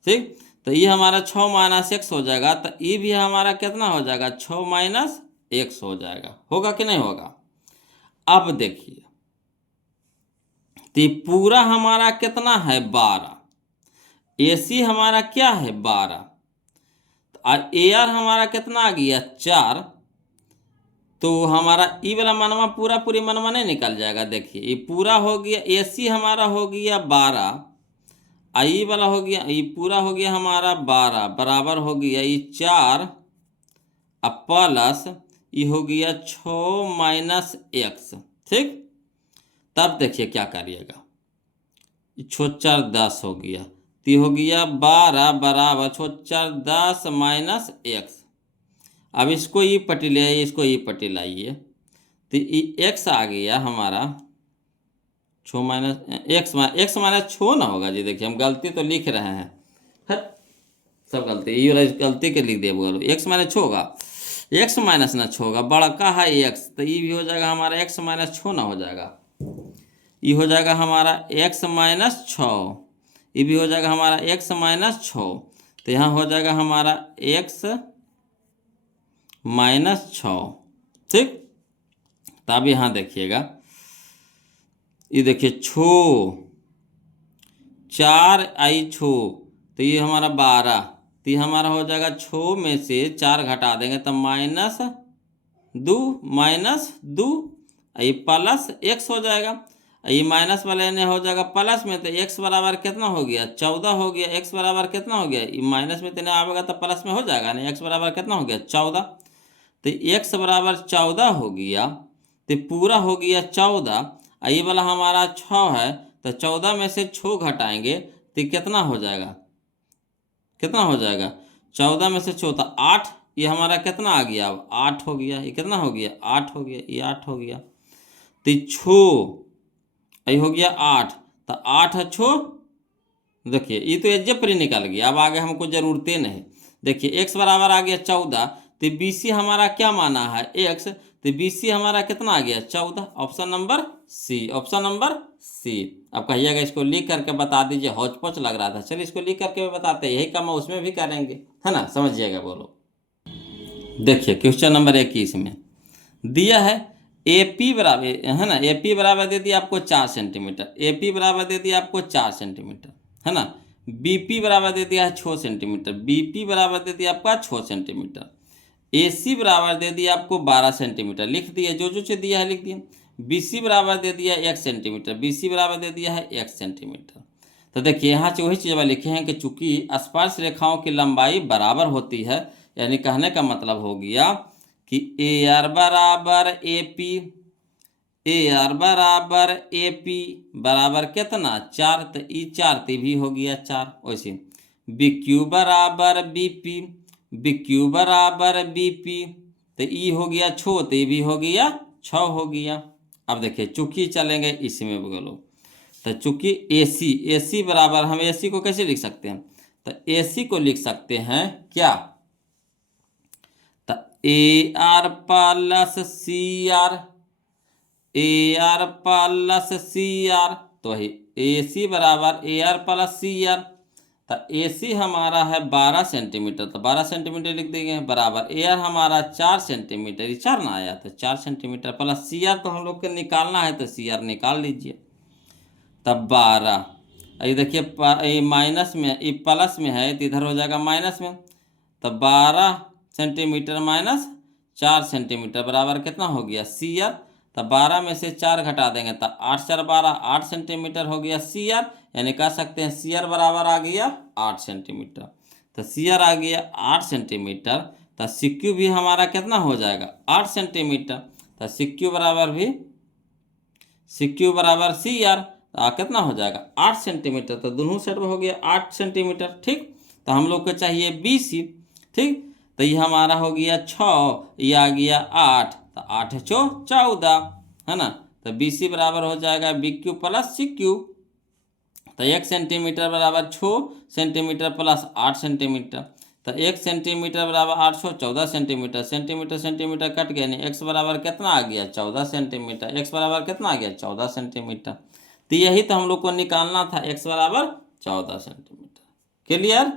ठीक, तो ये हमारा 6 माइनस x हो जाएगा, तो ये भी हमारा कितना हो जाएगा, 6 माइनस x हो जाएगा। होगा कि नहीं होगा? अब देखिए तो पूरा हमारा कितना है, 12। AC हमारा क्या है, 12, और AR हमारा कितना आ गया, 4। तो हमारा ई वाला मनवा पूरी मनवा नहीं निकल जाएगा। देखिए ये पूरा हो गया, AC हमारा हो गया 12, आई वाला हो गया, ये पूरा हो गया हमारा 12, बराबर हो गया ये 4 अब प्लस ये हो गया 6 माइनस x। ठीक, तब देखिए क्या करिएगा, 6 4 10 हो गया, तो हो गया 12 बराबर 6 4 10 माइनस x। अब इसको ये पट्टी ले आइए, इसको ये पट्टी लाइए, तो ये x आ गया हमारा 6 माइनस x माइनस 6 ना होगा जी। देखिए हम गलती तो लिख रहे हैं, सब गलती, ये वाला गलती के लिख दिया, बोलो x माइनस 6 होगा, x माइनस ना 6 होगा, बड़का है x, तो ये भी हो जाएगा हमारा x माइनस 6 ना हो जाएगा, ये हो जाएगा हमारा x माइनस 6, ये भी हो जाएगा हमारा x माइनस 6। तो यहाँ हो जाएगा हमारा x माइनस 6। ठीक, तब यहाँ देखिएगा, ये देखिए 6 4 आई 6, तो ये हमारा 12, तो ये हमारा हो जाएगा 6 में से 4 घटा देंगे तो माइनस 2 ये प्लस x हो जाएगा। ये माइनस वाले ने हो जाएगा प्लस में, तो x बराबर कितना हो गया 14 हो गया। x बराबर कितना हो गया, ये माइनस में तेने आवेगा तो प्लस में हो जाएगा ना। x बराबर कितना हो गया 14, तो x बराबर 14 हो गया, तो पूरा हो गया 14। ये वाला हमारा 6 है, तो 14 में से 6 घटाएंगे तो कितना हो जाएगा, कितना हो जाएगा 14 में से 6 तो 8। ये हमारा कितना आ गया, अब 8 हो गया। ये कितना हो गया 8 हो गया, ये 8 हो गया। तो 6 ये हो गया 8, तो 8 है 6। देखिए ये तो एज पर ही निकल गया, अब आगे हमको जरूरत नहीं। देखिए x बराबर आ गया 14, तो BC हमारा क्या माना है x, तो BC हमारा कितना आ गया 14। Option number C, option number C. अब कहिएगा इसको लिख करके बता दीजिए, हौच पौच लग रहा था। चलिए इसको लिख करके भी बताते हैं, यही काम उसमें भी करेंगे, है ना। समझिएगा, बोलो। देखिए क्वेश्चन नंबर 21 में दिया है AP बराबर, है ना, AP बराबर दे दिया आपको 4 सेंटीमीटर, AP बराबर दे दिया आपको 4 सेंटीमीटर, है ना। BP बराबर दे दिया है 6 सेंटीमीटर, BP बराबर दे दिया आपका 6 सेंटीमीटर, AC बराबर दे दिया आपको 12 सेंटीमीटर, लिख दिया जो जो दिया है लिख दिया। BC बराबर दे दिया 1 सेंटीमीटर, BC बराबर दे दिया है 1 सेंटीमीटर। तो देखिए यहाँ से वही चीज़ लिखे हैं कि चूंकि स्पर्श रेखाओं की लंबाई बराबर होती है, यानी कहने का मतलब हो गया कि AR बराबर AP, AR बराबर AP बराबर कितना 4, तो ई 4 ते भी हो गया 4। वैसे BQ बराबर BP, BQ बराबर BP, तो ई हो गया 6, तो भी हो गया 6 हो गया। अब देखिए चूंकि चलेंगे इसमें बोलो, तो चूंकि AC बराबर, हम AC को कैसे लिख सकते हैं, तो AC को लिख सकते हैं क्या, तो AR plus CR, AR plus CR, तो वही AC बराबर AR प्लस CR। तो AC हमारा है 12 सेंटीमीटर, तो 12 सेंटीमीटर लिख देंगे, बराबर AR हमारा 4 सेंटीमीटर, ये 4 ना आया, तो 4 सेंटीमीटर प्लस CR तो हम लोग को निकालना है, तो CR निकाल लीजिए। तब 12, ये देखिए ये माइनस में, ये प्लस में है तो इधर हो जाएगा माइनस में, तब 12 सेंटीमीटर माइनस 4 सेंटीमीटर बराबर कितना हो गया CR। तब 12 में से 4 घटा देंगे तो 8 4 12, 8 सेंटीमीटर हो गया CR, यानी कह सकते हैं CR बराबर आ गया 8 सेंटीमीटर। तो CR आ गया 8 सेंटीमीटर, तो CQ भी हमारा कितना हो जाएगा 8 सेंटीमीटर, तो CQ बराबर भी, CQ बराबर CR, तो कितना हो जाएगा 8 सेंटीमीटर, तो दोनों साइड में हो गया 8 सेंटीमीटर, ठीक। तो हम लोग को चाहिए BC, ठीक। तो ये हमारा हो गया 6, ये आ गया 8, तो 8 6 14, है ना। तो BC बराबर हो जाएगा BQ प्लस CQ, तो 1 सेंटीमीटर बराबर 6 सेंटीमीटर प्लस 8 सेंटीमीटर, तो 1 सेंटीमीटर बराबर 800 14 सेंटीमीटर, सेंटीमीटर सेंटीमीटर कट गया, नहीं x बराबर कितना आ गया 14 सेंटीमीटर, x बराबर कितना आ गया 14 सेंटीमीटर। तो यही तो हम लोग को निकालना था, x बराबर 14 सेंटीमीटर। क्लियर,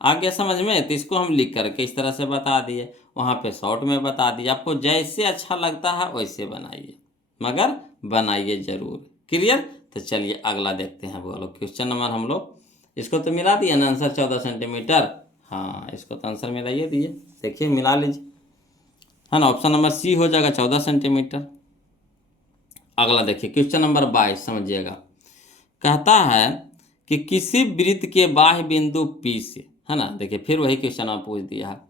आ गया समझ में। तो इसको हम लिख करके इस तरह से बता दिए, वहाँ पे शॉर्ट में बता दिए, आपको जैसे अच्छा लगता है वैसे बनाइए, मगर बनाइए जरूर। क्लियर। तो चलिए अगला देखते हैं, बोलो क्वेश्चन नंबर हम लोग इसको तो मिला दिया ना आंसर 14 सेंटीमीटर, हाँ इसको तो आंसर मिलाइए दिए, देखिए मिला लीजिए, है ना। ऑप्शन नंबर सी हो जाएगा 14 सेंटीमीटर। अगला देखिए क्वेश्चन नंबर 22, समझिएगा। कहता है कि किसी वृत्त के बाह्य बिंदु P से, है ना, देखिए फिर वही क्वेश्चन आप पूछ दिया है,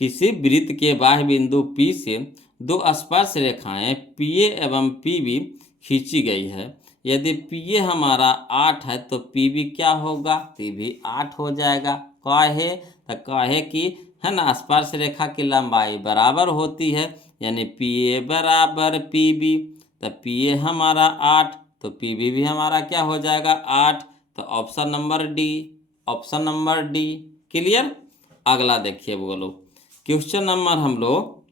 किसी वृत्त के बाह्य बिंदु P से दो स्पर्श रेखाएं PA एवं PB खींची गई है। यदि PA हमारा 8 है तो PB क्या होगा, तो भी 8 हो जाएगा। काहे, तो काहे कि, है ना, स्पर्श रेखा की लंबाई बराबर होती है, यानी PA बराबर PB, तो PA हमारा 8 तो PB भी हमारा क्या हो जाएगा 8। तो option number D, option number D. Clear. अगला देखिए, बोलो क्वेश्चन नंबर हम लोग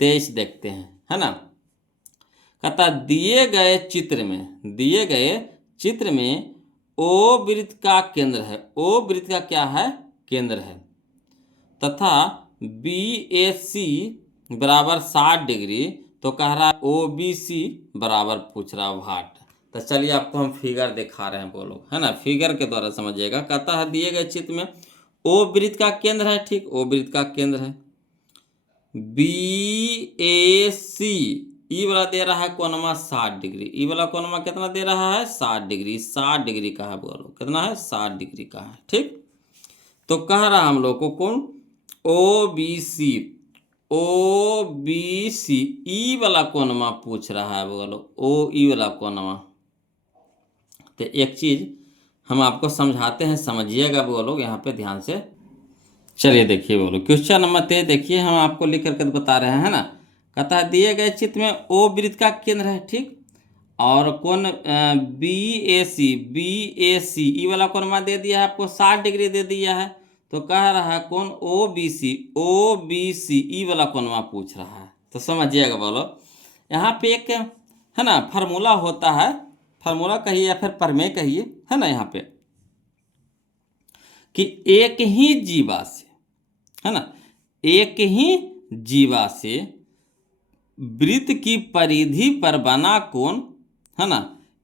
23 देखते हैं, है ना। कहता दिए गए चित्र में O वृत्त का केंद्र है, O वृत्त का क्या है केंद्र है, तथा BAC बराबर 60 डिग्री, तो कह रहा है OBC बराबर पूछ रहा भाट। तो चलिए आपको हम फिगर दिखा रहे हैं, बोलो, है ना, फिगर के द्वारा समझिएगा। कहता है दिए गए चित्र में O वृत्त का केंद्र है, ठीक, O वृत्त का केंद्र है, BAC ई वाला दे रहा है कोणमा 60 डिग्री, ई वाला कोणमा कितना दे रहा है 60 डिग्री, 60 डिग्री का है, बोलो कितना है 60 डिग्री का है। ठीक, तो कह रहा हम लोग को कौन O B C, O B C ई वाला कोणमा पूछ रहा है, बोलो ओ ई वाला कोणमा। तो एक चीज हम आपको समझाते हैं, समझिएगा बोलो यहाँ पे ध्यान से। चलिए देखिए बोलो क्वेश्चन नंबर 23 देखिए, हम आपको लिख करके बता रहे हैं ना। कहता है दिए गए चित्र में ओ वृत्त का केंद्र है, ठीक, और कोण बी ए सी ई वाला कोणमा दे दिया है आपको 60 डिग्री दे दिया है। तो कह रहा है कौन ओ बी सी ई वाला कोणमा पूछ रहा है। तो समझिएगा बोलो, यहाँ पे एक है ना फार्मूला होता है, फार्मूला कहिए या फिर प्रमेय कहिए, है ना, यहाँ पे कि एक ही जीवा से, है ना, एक ही जीवा से वृत्त की परिधि पर बना कोण, है ना,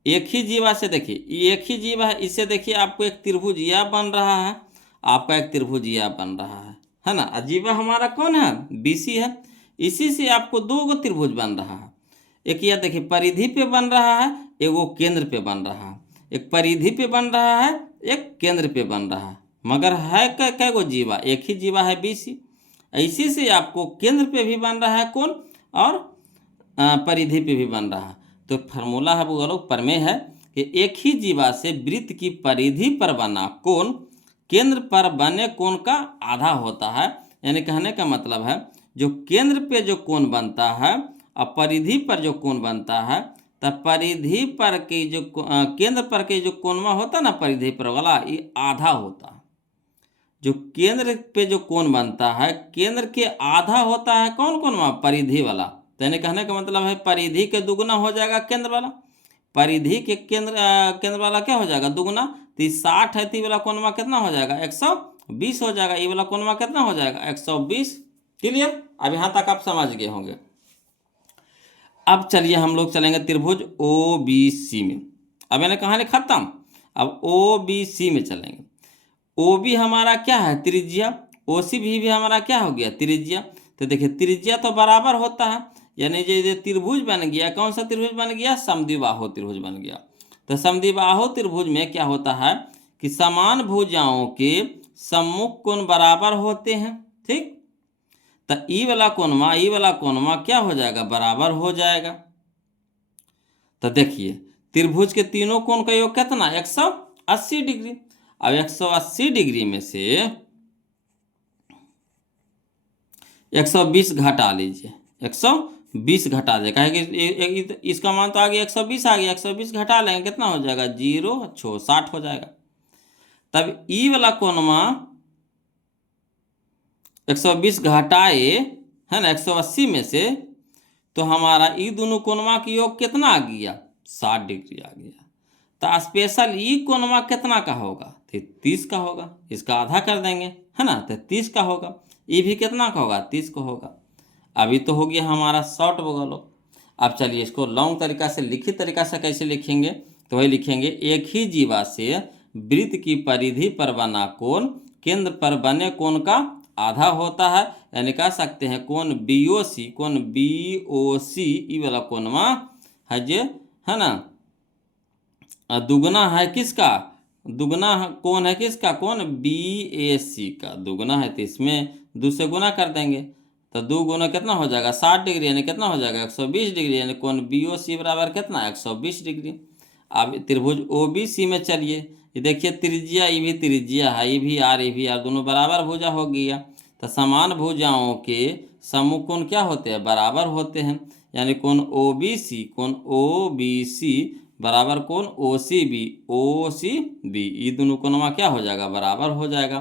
एक ही जीवा से, देखिए ये एक ही जीवा है, इससे देखिए आपको एक त्रिभुजिया बन रहा है, आपका एक त्रिभुजिया बन रहा है ना। जीवा हमारा कौन है बीसी है, इसी से आपको दो गो त्रिभुज बन रहा है। एक यह देखिए परिधि पे बन रहा है, एक वो केंद्र पे बन रहा है, एक परिधि पे बन रहा है, एक केंद्र पे बन रहा है, मगर है कै गो जीवा, एक ही जीवा है बीसी। इसी से आपको केंद्र पे भी बन रहा है कौन और परिधि पे भी बन रहा है। तो फार्मूला है वो लोग प्रमेय है कि एक ही जीवा से वृत्त की परिधि पर बना कोण केंद्र पर बने कोण का आधा होता है। यानी कहने का मतलब है जो केंद्र पे जो कोण बनता है और परिधि पर जो कोण बनता है, तब परिधि पर के जो केंद्र पर के जो कोणमा होता है ना परिधि पर वाला, ये आधा होता है। जो केंद्र पे जो कोण बनता है केंद्र के आधा होता है कौन कोणमा परिधि वाला। तो यानी कहने का मतलब है परिधि के दुगुना हो जाएगा केंद्र वाला, परिधि के केंद्र वाला क्या हो जाएगा दुगुना। तो 60 है, तो वाला कोणमा कितना हो जाएगा 120 हो जाएगा, ये वाला कोणमा कितना हो जाएगा 120। क्लियर, अब यहाँ तक आप समझ गए होंगे। अब चलिए हम लोग चलेंगे त्रिभुज ओ बी सी में। अब मैंने कहानी खत्म, अब ओ बी सी में चलेंगे। ओ बी हमारा क्या है त्रिज्या, ओ सी भी हमारा क्या हो गया त्रिज्या। तो देखिए त्रिज्या तो बराबर होता है, यानी जो त्रिभुज बन गया, कौन सा त्रिभुज बन गया समद्विबाहु त्रिभुज बन गया। तो समद्विबाहु त्रिभुज में क्या होता है कि समान भुजाओं के सम्मुख कोण बराबर होते हैं, ठीक। तो ई वाला कोणमा क्या हो जाएगा बराबर हो जाएगा। तो देखिए त्रिभुज के तीनों कोण का योग कितना 180 डिग्री। अब 180 डिग्री में से 120 घटा लीजिए, 120 घटा दे, कहे कि इसका मान तो आ गया 120 आ गया, 120 घटा लेंगे कितना हो जाएगा 0 6 60 हो जाएगा। तब ई वाला कोणमा 120 घटाए है ना 180 में से, तो हमारा ई दोनों कोणमा की योग कितना आ गया 60 डिग्री आ गया। तो स्पेशल ई कोणमा कितना का होगा 30 का होगा, इसका आधा कर देंगे है ना, तो 30 का होगा। ये भी कितना का होगा 30 का होगा। अभी तो हो गया हमारा शॉर्ट बोलो। अब चलिए इसको लॉन्ग तरीका से लिखित तरीका से कैसे लिखेंगे, तो वही लिखेंगे एक ही जीवा से वृत्त की परिधि पर बना कोण केंद्र पर बने कोण का आधा होता है। यानी कह सकते हैं कोण बी ओ सी ई वाला कोणमा है जे है ना दुगना है किसका, दुगना कोण है किसका कोण बी ए सी का दुगना है, तो इसमें 2 से गुना कर देंगे, तो 2 गुना कितना हो जाएगा 60 डिग्री, यानी कितना हो जाएगा 120 डिग्री, यानी कोण बी ओ सी बराबर कितना 120 डिग्री। अब त्रिभुज ओ बी सी में चलिए, ये देखिए त्रिज्या ये भी त्रिज्या है, ये भी आर दोनों बराबर भुजा हो गया। तो समान भुजाओं के सम्मुख कोण क्या होते हैं बराबर होते हैं। यानी कोण ओ बी सी बराबर कोण ओ सी बी ये दोनों कोणमा क्या हो जाएगा बराबर हो जाएगा।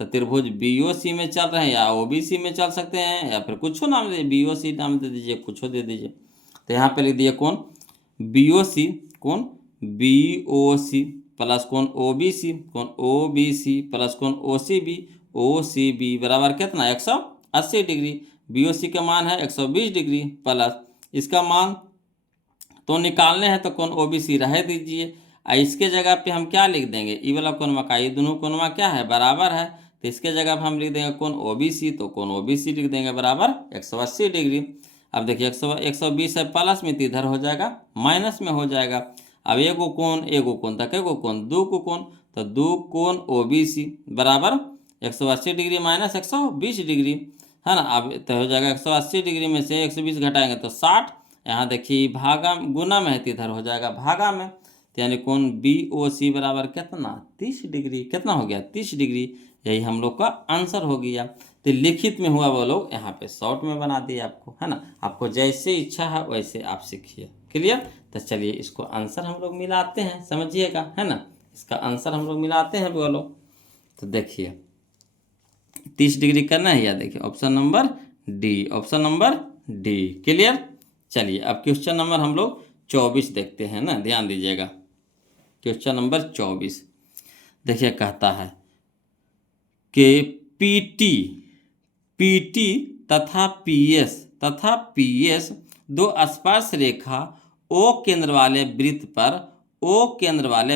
तो त्रिभुज बी ओ सी में चल रहे हैं या ओ बी सी में चल सकते हैं, या फिर कुछ नाम दे बी ओ सी नाम दे दीजिए, कुछ दे दीजिए। तो यहाँ पे लिख दिए कोण बी ओ सी प्लस कोण ओ बी सी प्लस कोण ओ सी बी बराबर कितना 180 डिग्री। बी ओ सी का मान है 120 डिग्री प्लस इसका मान तो निकालने हैं, तो कोण ओ बी सी रह दीजिए। इसके जगह पे हम क्या लिख देंगे ई वाला कोणमा का, ये दोनों कोणमा क्या है बराबर है, तो इसके जगह पे हम लिख देंगे कोण ओ बी सी, तो कोण ओ बी सी लिख देंगे बराबर 180 डिग्री। अब देखिए 120 है प्लस में, तो इधर हो जाएगा माइनस में हो जाएगा। अब एगो कोण तक एगो कोण दो को कोण, तो दो कोण OBC बराबर 180 डिग्री माइनस 120 डिग्री, है ना। अब तो हो जाएगा 180 डिग्री में से 120 घटाएंगे तो 60। यहाँ देखिए भागा गुना में है, तो इधर हो जाएगा भागा में, तो यानी कोण BOC बराबर कितना 30 डिग्री। कितना हो गया 30 डिग्री। यही हम लोग का आंसर हो गया। तो लिखित में हुआ वो लोग यहाँ पे शॉर्ट में बना दिए आपको, है ना। आपको जैसे इच्छा है वैसे आप सीखिए। क्लियर। तो चलिए इसको आंसर हम लोग मिलाते हैं, समझिएगा, है ना। इसका आंसर हम लोग मिलाते हैं बोलो। तो देखिए 30 डिग्री करना है, या देखिए option number D, option number D. Clear. चलिए अब क्वेश्चन नंबर हम लोग 24 देखते हैं ना, ध्यान दीजिएगा। क्वेश्चन नंबर 24 देखिए कहता है कि पीटी तथा पीएस दो स्पर्श रेखा ओ केंद्र वाले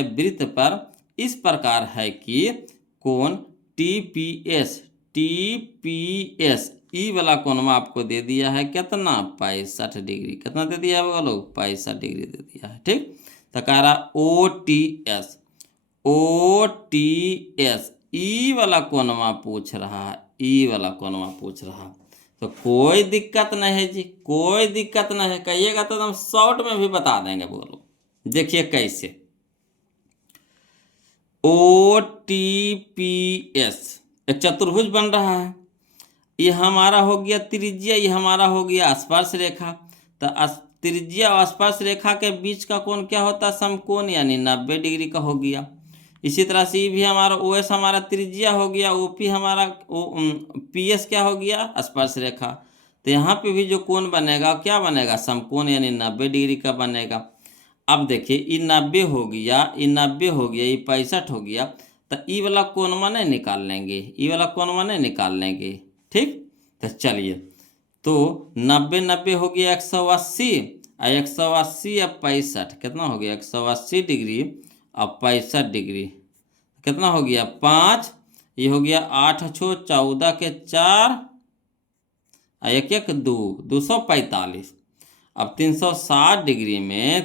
वृत्त पर इस प्रकार है कि कोण टीपीएस ई वाला कोण आपको दे दिया है कितना 65 डिग्री। कितना दे दिया है वो लोग 65 डिग्री दे दिया है, ठीक। तो कह रहा OTS ई वाला कोणवा पूछ रहा है, ई वाला कोणवा पूछ रहा। तो कोई दिक्कत नहीं है जी, कोई दिक्कत नहीं है। कहिएगा तो हम शॉर्ट में भी बता देंगे। बोलो देखिए कैसे। OTPS एक चतुर्भुज बन रहा है। ये हमारा हो गया त्रिज्या, ये हमारा हो गया स्पर्श रेखा। तो त्रिज्या और स्पर्श रेखा के बीच का कोण क्या होता है समकोण, यानी 90 डिग्री का हो गया। इसी तरह से ये भी हमारा OS हमारा त्रिज्या हो गया, OP हमारा PS क्या हो गया स्पर्श रेखा। तो यहाँ पे भी जो कोण बनेगा क्या बनेगा समकोण, यानी 90 डिग्री का बनेगा। अब देखिए ये 90 हो गया, ये 90 हो गया, ये 65 हो गया। तो ई वाला कोणवा नहीं निकाल लेंगे, ई वाला कोणवा नहीं निकाल लेंगे, ठीक। तो चलिए तो 90 हो गया 180, और 180 अब 65 कितना हो गया 180 डिग्री अब 65 डिग्री कितना हो गया 5। ये हो गया 8 छो 14 के 4 और 1 1 2 245। अब 360 डिग्री में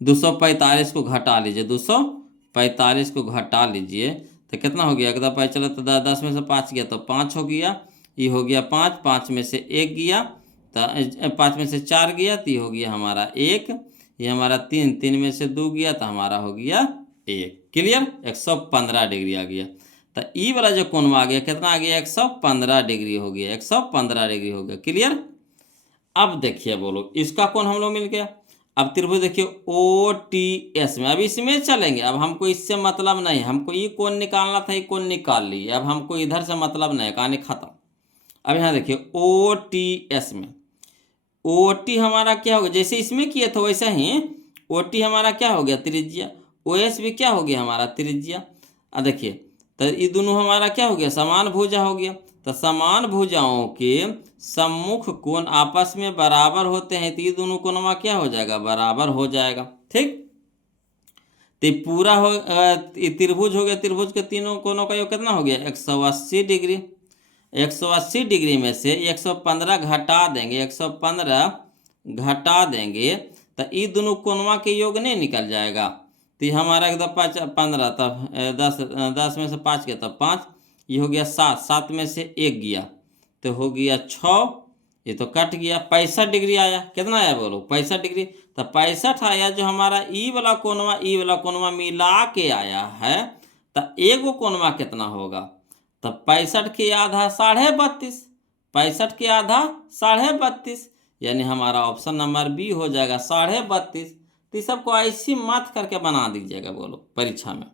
245 को घटा लीजिए, 245 को घटा लीजिए तो कितना हो गया। एक दफा चलो तो 10 में से 5 गया तो 5 हो गया। ये हो गया 5, 5 में से 1 गया तो 5 में से 4 गया तो ये हो गया हमारा 1। ये हमारा 3, 3 में से 2 गया तो हमारा हो गया 1। क्लियर। 115 डिग्री आ गया। तो ई वाला जो कोण आ गया कितना आ गया 115 डिग्री हो गया, 115 डिग्री हो गया। क्लियर। अब देखिए बोलो इसका कोण हम लोग मिल गया। अब त्रिभुज देखिए OTS में, अब इसमें चलेंगे। अब हमको इससे मतलब नहीं, हमको ये कोण निकालना था, ये कोण निकाल लिए। अब हमको इधर से मतलब नहीं, कहानी खत्म। अब यहाँ देखिए OTS में OT हमारा क्या हो गया, जैसे इसमें किए थे वैसे ही OT हमारा क्या हो गया त्रिज्या, OS भी क्या हो गया हमारा त्रिज्या। अब देखिए तो ये दोनों हमारा क्या हो गया समान भुजा हो गया। तो समान भुजाओं के सम्मुख कोण आपस में बराबर होते हैं, तो ये दोनों कोणवा क्या हो जाएगा बराबर हो जाएगा, ठीक। तो पूरा हो त्रिभुज हो गया, त्रिभुज के तीनों कोणों का योग कितना हो गया 180 डिग्री। 180 डिग्री में से 115 घटा देंगे, 115 घटा देंगे तो ये दोनों कोणवा के योग नहीं निकल जाएगा। तो ये हमारा एक दफा 15 तब 10 में से 5 गया तब 5, ये हो गया 7, 7 में से 1 गया तो हो गया 6, ये तो कट गया। 65 डिग्री आया। कितना आया बोलो 65 डिग्री। तो 65 आया जो हमारा ई वाला कोणवा मिला के आया है। तो एगो कोणवा कितना होगा, तो 65 के आधा 32.5, 65 के आधा 32.5, यानी हमारा ऑप्शन नंबर बी हो जाएगा 32.5। तो इस सबको ऐसी मत करके बना दीजिएगा बोलो परीक्षा में,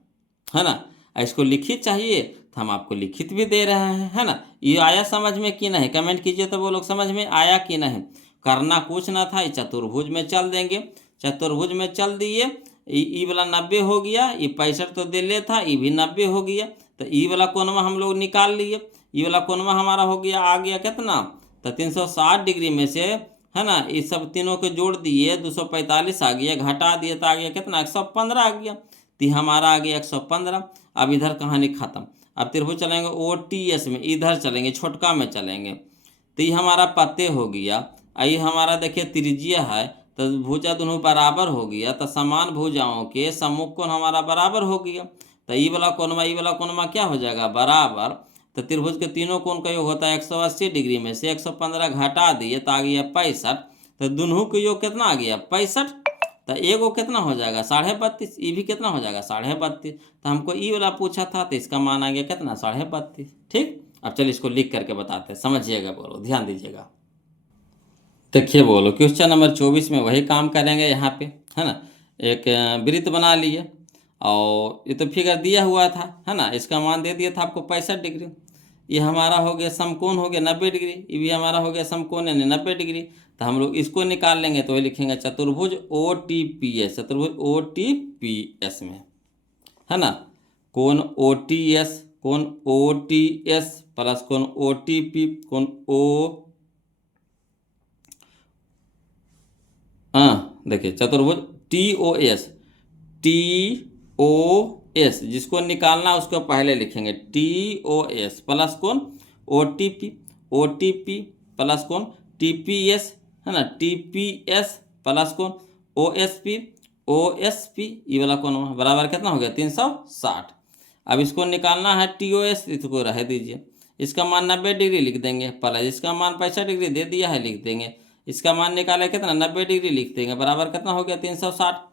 है ना। इसको लिखित चाहिए तो हम आपको लिखित भी दे रहे हैं, है ना। ये आया समझ में कि नहीं कमेंट कीजिए तो वो लोग समझ में आया कि नहीं। करना कुछ ना था, ये चतुर्भुज में चल देंगे, चतुर्भुज में चल दिए। ई वाला 90 हो गया, ये 65 तो दे ले था, ये भी 90 हो गया। तो ई वाला कोणवा हम लोग निकाल लिए। ई वाला कोणवा हमारा हो गया आ गया कितना, तो 360 डिग्री में से, है ना, ये सब तीनों को जोड़ दिए 245 आ गया, घटा दिए तो आ गया कितना 115 आ गया। तो हमारा आ गया 115। अब इधर कहानी खत्म। अब त्रिभुज चलेंगे OTS में, इधर चलेंगे, छोटका में चलेंगे, तो ये हमारा पते हो गया। ये हमारा देखिए त्रिज्या है, तो भुजा दोनों बराबर हो गया, तो समान भुजाओं के सम्मुख कोण हमारा बराबर हो गया। तो ई वाला कोणमा क्या हो जाएगा बराबर। तो त्रिभुज के तीनों कोण का योग होता है 180 डिग्री में से 115 घटा दिए तो आ गया 65। तो दोनों का योग कितना आ गया 65। तो एगो कितना हो जाएगा 32.5, ये भी कितना हो जाएगा 32.5। तो हमको ई वाला पूछा था, तो इसका मान आ गया कितना 32.5। ठीक, अब चलिए इसको लिख करके बताते हैं, समझिएगा, बोलो ध्यान दीजिएगा। देखिए बोलो क्वेश्चन नंबर 24 में वही काम करेंगे यहाँ पे, है ना। एक वृत्त बना लिए और ये तो फिगर दिया हुआ था, है ना। इसका मान दे दिया था आपको 65 डिग्री। ये हमारा हो गया समकोण हो गया 90 डिग्री, ये भी हमारा हो गया समकोण यानी 90 डिग्री। तो हम लोग इसको निकाल लेंगे, तो ये लिखेंगे चतुर्भुज OTPS, चतुर्भुज OTPS में, है ना। कोण OTS, कोण OTS प्लस कोण OTP, कोण देखिए चतुर्भुज TOS, जिसको निकालना उसको पहले लिखेंगे TOS प्लस कोण OTP प्लस कोण TPS, है ना, TPS प्लस कोण OSP, ये वाला कोण बराबर कितना हो गया 360। अब इसको निकालना है TOS, इसको रह दीजिए, इसका मान 90 डिग्री लिख देंगे, प्लस इसका मान 65 डिग्री दे दिया है लिख देंगे, इसका मान निकाले कितना 90 डिग्री लिख देंगे, बराबर कितना हो गया 360।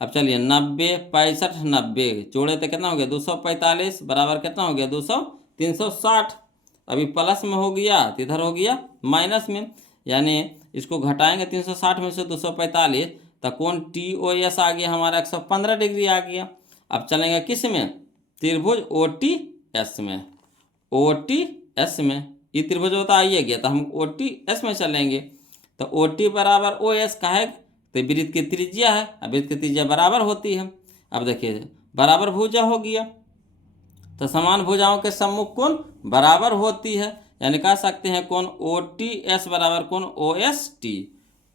अब चलिए 90 65 90 जोड़े तो कितना हो गया 245, बराबर कितना हो गया 360। अभी प्लस में हो गया तो इधर हो गया माइनस में, यानी इसको घटाएंगे 360 में से 245, तो कोण TOS आ गया हमारा 115 डिग्री आ गया। अब चलेंगे किस में त्रिभुज OTS में, OTS में ये त्रिभुज होता आइए गया, तो हम OTS में चलेंगे। तो OT बराबर OS का है, तो वृत्त की त्रिज्या है, अब वृत्त की त्रिज्या बराबर होती है। अब देखिए बराबर भुजा हो गया, तो समान भुजाओं के सम्मुख कोण बराबर होती है, यानी कह सकते हैं कोण OTS बराबर कोण OST,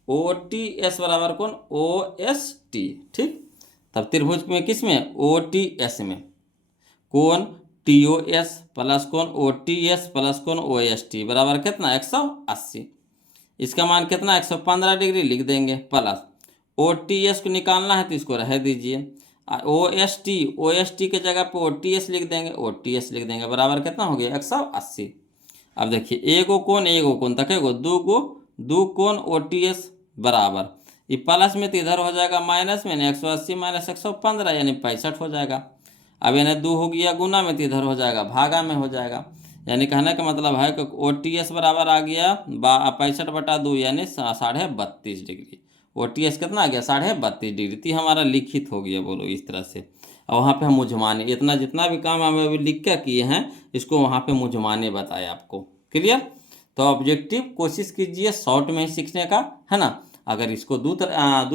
OTS बराबर कोण OST। ठीक, तब त्रिभुज में किस में OTS में कोण TOS प्लस कोण OTS प्लस कोण OST बराबर कितना 180। इसका मान कितना 115 डिग्री लिख देंगे, प्लस OTS को निकालना है तो इसको रह दीजिए, OST के जगह पे OTS लिख देंगे, OTS लिख देंगे, बराबर कितना हो गया 180। अब देखिए एगो कोण तक एगो दो कोण OTS बराबर, ये प्लस में तो इधर हो जाएगा माइनस में, 180 माइनस 115 यानी 65 हो जाएगा। अब यानी 2 हो गया गुना में तो इधर हो जाएगा भागा में हो जाएगा, यानी कहने का मतलब है कि OTS बराबर आ गया 65/2 यानी 32.5 डिग्री। OTS कितना आ गया 32.5 डिग्री, तो हमारा लिखित हो गया, बोलो इस तरह से। और वहाँ पे हम मुझमाने इतना जितना भी काम हम अभी लिख कर किए हैं इसको वहाँ पे मुझमाने बताए आपको, क्लियर। तो ऑब्जेक्टिव कोशिश कीजिए शॉर्ट में ही सीखने का, है ना। अगर इसको दो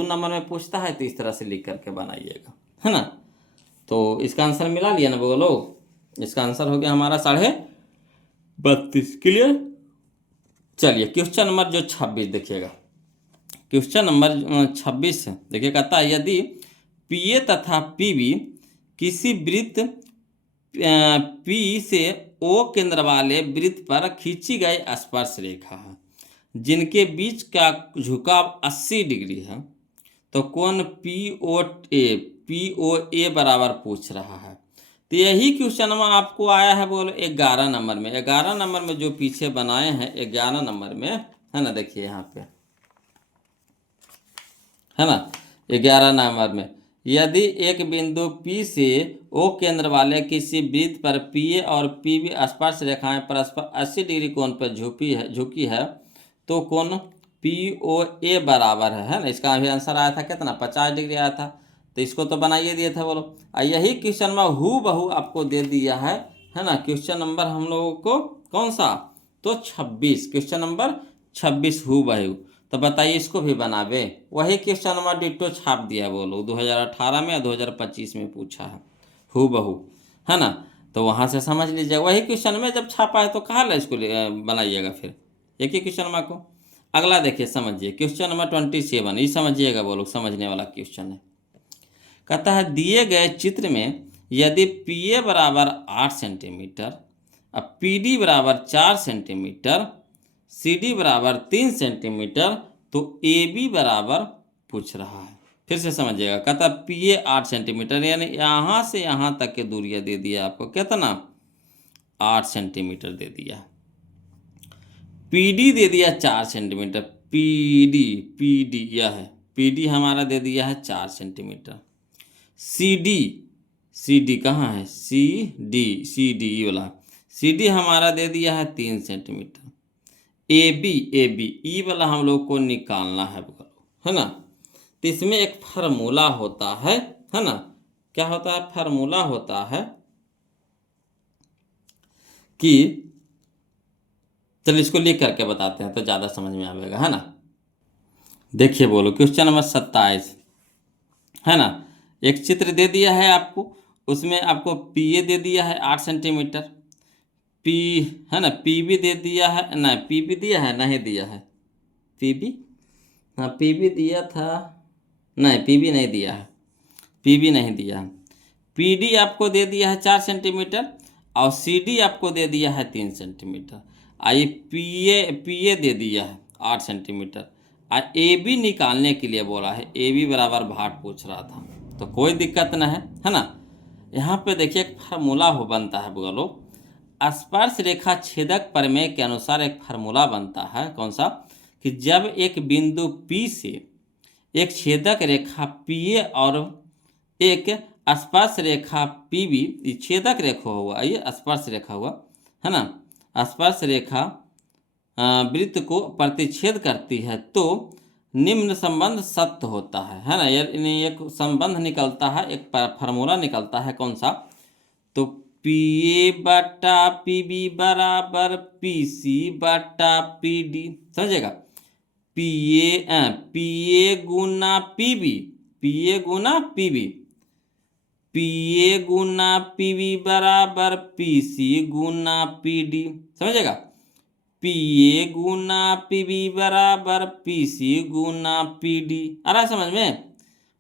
नंबर में पूछता है तो इस तरह से लिख करके बनाइएगा, है ना। तो इसका आंसर मिला लिया ना बोलो, इसका आंसर हो गया हमारा 32.5, क्लियर। चलिए क्वेश्चन नंबर जो 26 देखिएगा, क्वेश्चन नंबर 26 देखिए, कहता है यदि PA तथा PB किसी वृत्त P से O केंद्र वाले वृत्त पर खींची गई स्पर्श रेखा है जिनके बीच का झुकाव 80 डिग्री है, तो कोण POA बराबर पूछ रहा है। तो यही क्वेश्चन में आपको आया है बोलो 11 नंबर में, 11 नंबर में जो पीछे बनाए हैं 11 नंबर में, है ना। देखिए यहाँ पे, है ना, 11 नंबर में यदि एक बिंदु P से O केंद्र वाले किसी वृत्त पर PA और PB स्पर्श रेखाएं परस्पर 80 डिग्री कोण पर झुकी है तो कोण POA बराबर है ना। इसका भी आंसर आया था कितना 50 डिग्री आया था, तो इसको तो बनाइए दिए थे बोलो। यही क्वेश्चन में हूबहू आपको दे दिया है ना। क्वेश्चन नंबर हम लोगों को कौन सा तो 26, क्वेश्चन नंबर 26 हूबहू। तो बताइए इसको भी बनावे, वही क्वेश्चन नंबर डिट्टो छाप दिया बोलो, 2018 में या 2025 में पूछा है हूबहू, है ना। तो वहाँ से समझ लीजिएगा, वही क्वेश्चन में जब छापा है तो कहाँ ला इसको बनाइएगा फिर एक ही क्वेश्चन नंबर को। अगला देखिए समझिए क्वेश्चन नंबर 27, ये समझिएगा बोलो, समझने वाला क्वेश्चन है। कहता है दिए गए चित्र में यदि पी ए बराबर 8 सेंटीमीटर, अब पी डी बराबर 4 सेंटीमीटर, सी डी बराबर 3 सेंटीमीटर, तो ए बी बराबर पूछ रहा है। फिर से समझिएगा, कहता पी ए 8 सेंटीमीटर, यानी यहाँ से यहाँ तक की दूरियाँ दे दिया आपको, कितना 8 सेंटीमीटर दे दिया। पी डी दे दिया 4 सेंटीमीटर, पी डी यह है, पी डी हमारा दे दिया है 4 सेंटीमीटर। सी डी कहाँ है, सी डी ये वाला, सी डी हमारा दे दिया है 3 सेंटीमीटर। ए बी ई वाला हम लोग को निकालना है ना। तो इसमें एक फार्मूला होता है ना, क्या होता है, फार्मूला होता है कि, चलिए इसको लिख करके बताते हैं तो ज़्यादा समझ में आएगा, है ना। देखिए बोलो, क्वेश्चन नंबर 27 है ना। एक चित्र दे दिया है आपको, उसमें आपको पी ए दे दिया है 8 सेंटीमीटर, पी है ना, पी बी दे दिया है, नहीं पी बी दिया है, नहीं दिया है पी बी, हाँ पी बी दिया था, नहीं पी बी नहीं दिया है, पी बी नहीं दिया है। पी डी आपको दे दिया है 4 सेंटीमीटर और सी डी आपको दे दिया है 3 सेंटीमीटर। आइए पी ए दे दिया है 8 सेंटीमीटर और ए बी निकालने के लिए बोला है, ए बी बराबर भाग पूछ रहा था, तो कोई दिक्कत न है ना। यहाँ पे देखिए एक फार्मूला हो बनता है बोलो, स्पर्श रेखा छेदक प्रमेय के अनुसार एक फार्मूला बनता है, कौन सा, कि जब एक बिंदु P से एक छेदक रेखा PA और एक स्पर्श रेखा PB, छेदक रेखा हुआ, ये स्पर्श रेखा हुआ है ना, स्पर्श रेखा वृत्त को प्रतिच्छेद करती है, तो निम्न संबंध सत्य होता है ना। यानी एक संबंध निकलता है, एक फार्मूला निकलता है, कौन सा, तो पी ए बटा पी बी बराबर पी सी बटा पी डी, समझेगा। पी ए गुना पी बी, पी ए गुना पी बी, पी ए गुना पी बी बराबर पी सी गुना पी डी, समझेगा। पी ए गुना पी बी बराबर पी सी गुना पी डी, आ रहा है समझ में।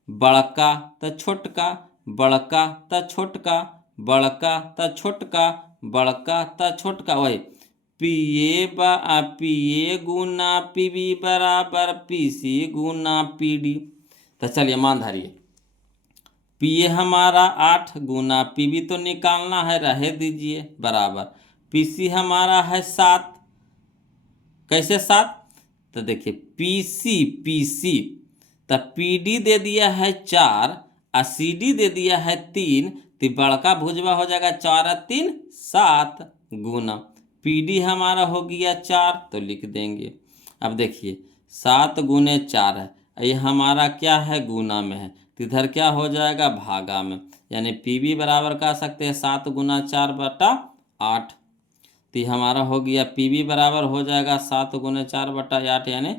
बड़का त छोटका, बड़का त छोटका, बड़का त छोटका, बड़का त छोटका, वही पी ए गुना पी बी बराबर पी सी गुना पी डी। तो चलिए मान धरिए, पी ए हमारा 8 गुना पी बी तो निकालना है, रहे दीजिए, बराबर पी सी हमारा है 7, कैसे 7, तो देखिए पी सी तब पी डी दे दिया है 4 और सी डी दे दिया है 3, तो बड़का भुजवा हो जाएगा 4 और 3 7 गुना पी डी हमारा हो गया 4, तो लिख देंगे। अब देखिए 7 गुने 4 है, ये हमारा क्या है, गुना में है, तो इधर क्या हो जाएगा, भागा में, यानी पी बी बराबर कह सकते हैं 7 गुना 4 बटा 8, तो हमारा हो गया पी बी बराबर हो जाएगा 7 गुने 4 बटा 8, यानी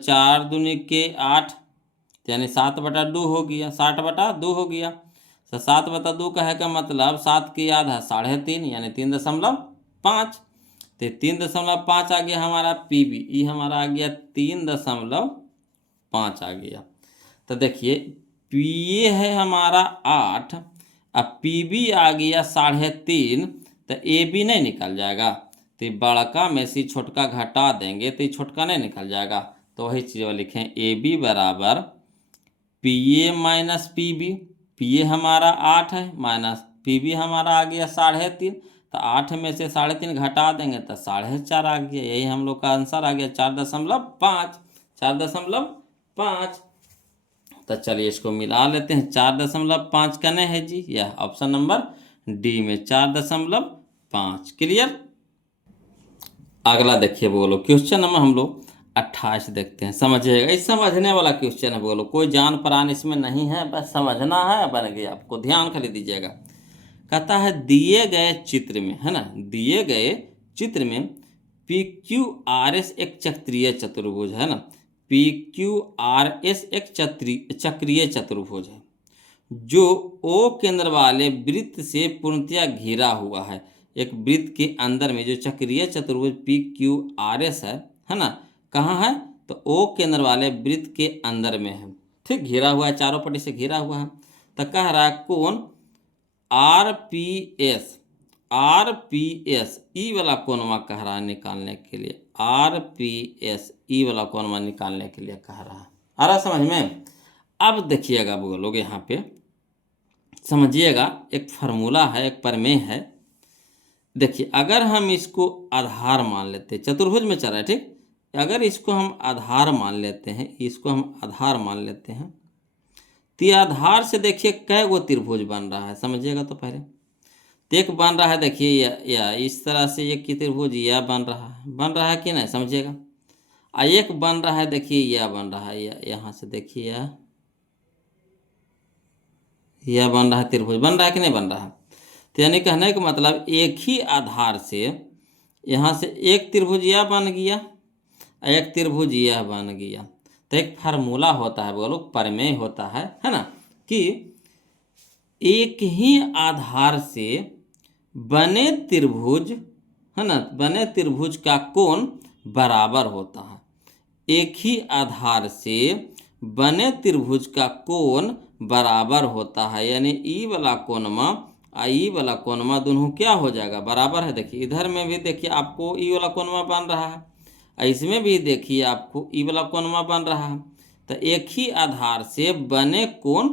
4 दूनी के 8, यानी 7 बटा 2 हो गया, 60 बटा 2 हो गया। तो 7 बटा 2 कहे का मतलब 7 की आधा 3.5, यानी 3.5, तो 3.5 आ गया हमारा पी बी, ई हमारा आ गया 3.5 आ गया। तो देखिए पी ए है हमारा 8, अब पी बी आ गया 3.5, तो ए बी नहीं निकल जाएगा, तो बड़का में से छोटका घटा देंगे तो छोटका नहीं निकल जाएगा, तो वही चीज़ लिखें, ए बी बराबर P A minus P B, P A हमारा 8 है माइनस पी बी हमारा आ गया 3.5, तो 8 में से 3.5 घटा देंगे तो 4.5 आ गया, यही हम लोग का आंसर आ गया 4.5, 4.5। तो चलिए इसको मिला लेते हैं, 4.5 का नहीं है जी, यह ऑप्शन नंबर डी में 4.5। क्लियर। अगला देखिए बोलो, क्वेश्चन नंबर हम लोग 28 देखते हैं, समझिएगा, इस समझने वाला क्वेश्चन है बोलो, कोई जान परान इसमें नहीं है, बस समझना है, बन गया, आपको ध्यान कर दीजिएगा। कहता है दिए गए चित्र में, है ना, दिए गए चित्र में पी क्यू आर एस एक चक्रीय चतुर्भुज है ना, पी क्यू आर एस एक चक्रीय चतुर्भुज है जो ओ केंद्र वाले वृत्त से पूर्णतया घिरा हुआ है। एक वृत्त के अंदर में जो चक्रीय चतुर्भुज पी क्यू आर एस है ना, कहाँ है, तो ओ केंद्र वाले वृत्त के अंदर में है, ठीक, घिरा हुआ है, चारों पट्टी से घिरा हुआ है। तो कह रहा है कोण RPS, RPS ई वाला कोणमा कह रहा है निकालने के लिए, RPS ई वाला कोणमा निकालने के लिए कह रहा है। आ रहा समझ में? अब देखिएगा वो लोग यहाँ पे समझिएगा, एक फार्मूला है, एक प्रमेय है। देखिए अगर हम इसको आधार मान लेते, चतुर्भुज में चल रहा है, ठीक, अगर इसको हम आधार मान लेते हैं, इसको हम आधार मान लेते हैं, तो आधार से देखिए कै गो त्रिभुज बन रहा है, समझिएगा। तो पहले तो एक बन रहा है, देखिए या इस तरह से एक की त्रिभुज यह बन रहा है कि नहीं, समझिएगा। एक बन रहा है, देखिए यह बन रहा है, यहाँ से देखिए यह बन रहा है, त्रिभुज बन रहा है कि नहीं बन रहा है। तो यानी कहने का मतलब एक ही आधार से यहाँ से एक त्रिभुज यह बन गया, एक त्रिभुज यह बन गया। तो एक फार्मूला होता है, बोलो प्रमेय होता है ना, कि एक ही आधार से बने त्रिभुज, है ना, बने त्रिभुज का कोण बराबर होता है। एक ही आधार से बने त्रिभुज का कोण बराबर होता है, यानी ई वाला कोणमा ई वाला कोणमा दोनों क्या हो जाएगा, बराबर है। देखिए इधर में भी देखिए आपको ई वाला कोणमा बन रहा है, इसमें भी देखिए आपको ई वाला कोणमा बन रहा है। तो एक ही आधार से बने कोण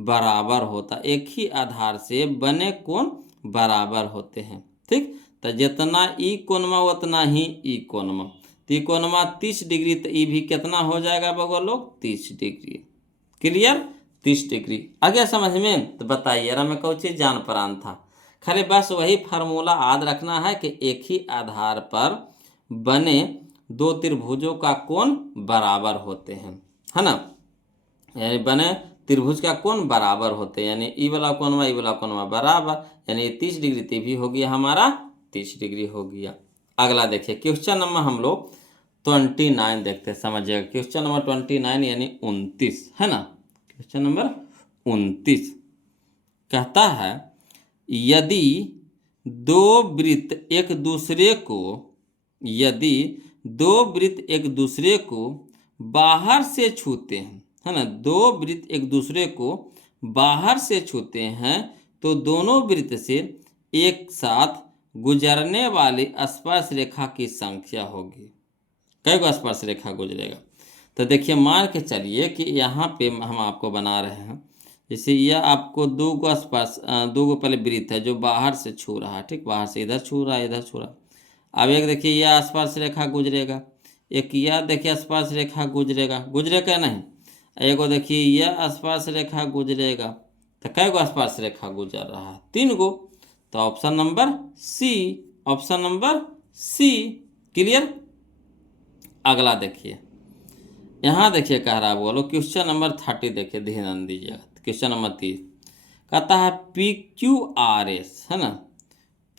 बराबर होता, एक ही आधार से बने कोण बराबर होते हैं, ठीक। तो जितना ई कोणमा उतना ही ई कोणमा, तो ई कोणमा 30 डिग्री, तो ई भी कितना हो जाएगा बगो लोग, 30 डिग्री। Clear, 30 degree. आ गया समझ में? तो बताइए, यार मैं कौन चीज़ जान परान था, खरे बस वही फार्मूला याद रखना है कि एक ही आधार पर बने दो त्रिभुजों का कोण बराबर होते हैं, है ना, यानी बने त्रिभुज का कोण बराबर होते हैं, यानी ई वाला कोणमा बराबर, यानी 30 डिग्री ते भी हो गया हमारा, 30 डिग्री हो गया। अगला देखिए क्वेश्चन नंबर हम लोग 29 देखते हैं, समझिएगा। क्वेश्चन नंबर 29 यानी 29, है ना। क्वेश्चन नंबर 29 कहता है, यदि दो वृत्त एक दूसरे को बाहर से छूते हैं, है ना, दो वृत्त एक दूसरे को बाहर से छूते हैं, तो दोनों वृत्त से एक साथ गुजरने वाली स्पर्श रेखा की संख्या होगी। कई गो स्पर्श रेखा गुजरेगा? तो देखिए मान के चलिए कि यहाँ पे हम आपको बना रहे हैं, जैसे यह आपको दो गो पहले वृत्त है जो बाहर से छू रहा है, ठीक, बाहर से इधर छू रहा है, इधर छू रहा। अब एक देखिए यह स्पर्श रेखा गुजरेगा, एक यह देखिए स्पर्श रेखा गुजरेगा नहीं, एगो देखिए यह स्पर्श रेखा गुजरेगा। तो कई गो स्पर्श रेखा गुजर रहा है? 3 गो। तो ऑप्शन नंबर सी। क्लियर। अगला देखिए, यहाँ देखिए कह रहा है, बोलो क्वेश्चन नंबर 30 देखिए, ध्यान दीजिएगा। क्वेश्चन नंबर 30 कहता है PQRS, है ना,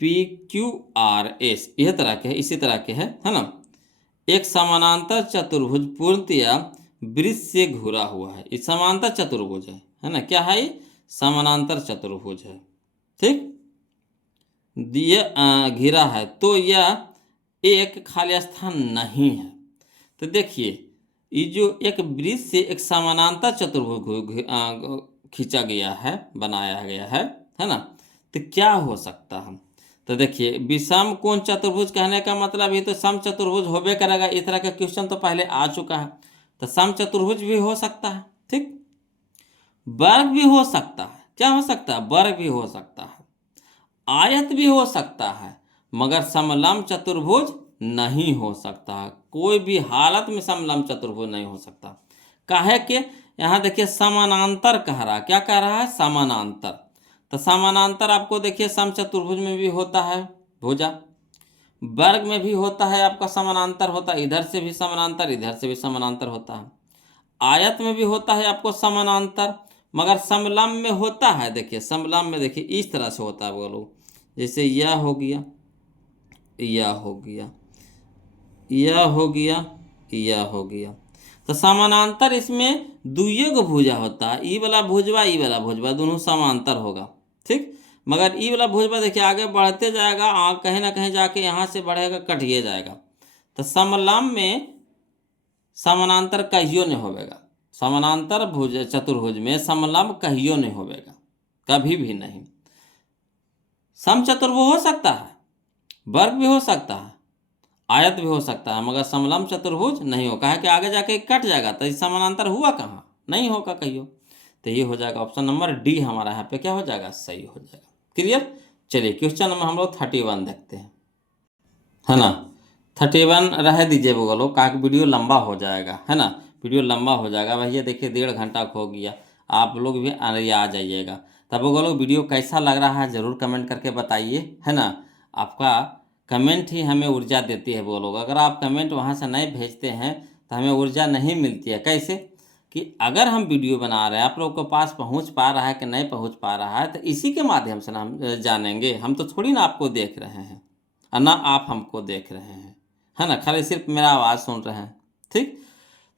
PQRS यह तरह के है, इसी तरह के है ना। एक समानांतर चतुर्भुज पूर्णतया वृत्त से घुरा हुआ है। ये समांतर चतुर्भुज है ना, क्या है, ये समानांतर चतुर्भुज है, ठीक। यह घिरा है, तो यह एक खाली स्थान नहीं है। तो देखिए ये जो एक वृत्त से एक समानांतर चतुर्भुज खींचा गया है, बनाया गया है ना, तो क्या हो सकता है। तो देखिए विषम कोण चतुर्भुज कहने का मतलब ये तो सम चतुर्भुज होबे करेगा। इस तरह का क्वेश्चन तो पहले आ चुका है। तो सम चतुर्भुज भी हो सकता है, ठीक, वर्ग भी हो सकता है, क्या हो सकता है, वर्ग भी हो सकता है, आयत भी हो सकता है, मगर समलंब चतुर्भुज नहीं हो सकता। कोई भी हालत में समलंब चतुर्भुज नहीं हो सकता। काहे के, यहाँ देखिए समानांतर कह रहा है, क्या कह रहा है, समानांतर। तो समानांतर आपको देखिए सम चतुर्भुज में भी होता है भुजा, वर्ग में भी होता है आपका समानांतर होता है, इधर से भी समानांतर, इधर से भी समानांतर होता है, आयत में भी होता है आपको समानांतर, मगर समलंब में होता है। देखिए समलंब में देखिए इस तरह से होता है, बोलो जैसे यह हो गया, यह हो गया, यह हो गया, यह हो गया। तो समानांतर इसमें दुइये गो भुजा होता है, ई वाला भुजवा दोनों समांतर होगा, ठीक। मगर ई वाला भुजवा देखिए आगे बढ़ते जाएगा, कहीं ना कहीं जाके यहाँ से बढ़ेगा, कटिए जाएगा। तो समलंब में समानांतर कहियो नहीं होगा, समानांतर भुज चतुर्भुज में समलंब कहियो नहीं होवेगा, कभी भी नहीं। समचतुर्भुज हो सकता है, वर्ग भी हो सकता है, आयत भी हो सकता है, मगर समलंब चतुर्भुज नहीं होगा। है कि आगे जाके कट जाएगा, तो इस समानांतर हुआ कहाँ, नहीं होगा कहियो। तो ये हो जाएगा ऑप्शन नंबर डी हमारा यहाँ पे क्या हो जाएगा, सही हो जाएगा। क्लियर। चलिए क्वेश्चन नंबर हम लोग 31 देखते हैं, है ना। 31 रह दीजिए वो लोग, का वीडियो लंबा हो जाएगा, है ना, वीडियो लंबा हो जाएगा भैया। देखिए 1.5 घंटा हो गया, आप लोग भी आ जाइएगा। तब वो लोग वीडियो कैसा लग रहा है ज़रूर कमेंट करके बताइए, है ना। आपका कमेंट ही हमें ऊर्जा देती है वो लोग। अगर आप कमेंट वहाँ से नहीं भेजते हैं तो हमें ऊर्जा नहीं मिलती है। कैसे कि अगर हम वीडियो बना रहे हैं, आप लोग के पास पहुँच पा रहा है कि नहीं पहुँच पा रहा है, तो इसी के माध्यम से ना हम जानेंगे। हम तो थोड़ी ना आपको देख रहे हैं और ना आप हमको देख रहे हैं, है ना, खाली सिर्फ मेरा आवाज़ सुन रहे हैं। ठीक,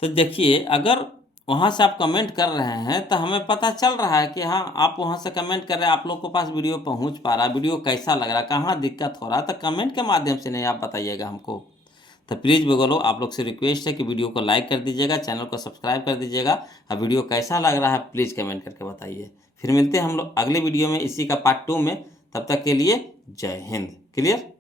तो देखिए अगर वहाँ से आप कमेंट कर रहे हैं तो हमें पता चल रहा है कि हाँ आप वहाँ से कमेंट कर रहे हैं, आप लोग के पास वीडियो पहुँच पा रहा है, वीडियो कैसा लग रहा है, कहाँ दिक्कत हो रहा है, तो कमेंट के माध्यम से नहीं आप बताइएगा हमको। तो प्लीज़ बोलो, आप लोग से रिक्वेस्ट है कि वीडियो को लाइक कर दीजिएगा, चैनल को सब्सक्राइब कर दीजिएगा, और वीडियो कैसा लग रहा है प्लीज़ कमेंट करके बताइए। फिर मिलते हैं हम लोग अगले वीडियो में इसी का पार्ट 2 में। तब तक के लिए जय हिंद। क्लियर।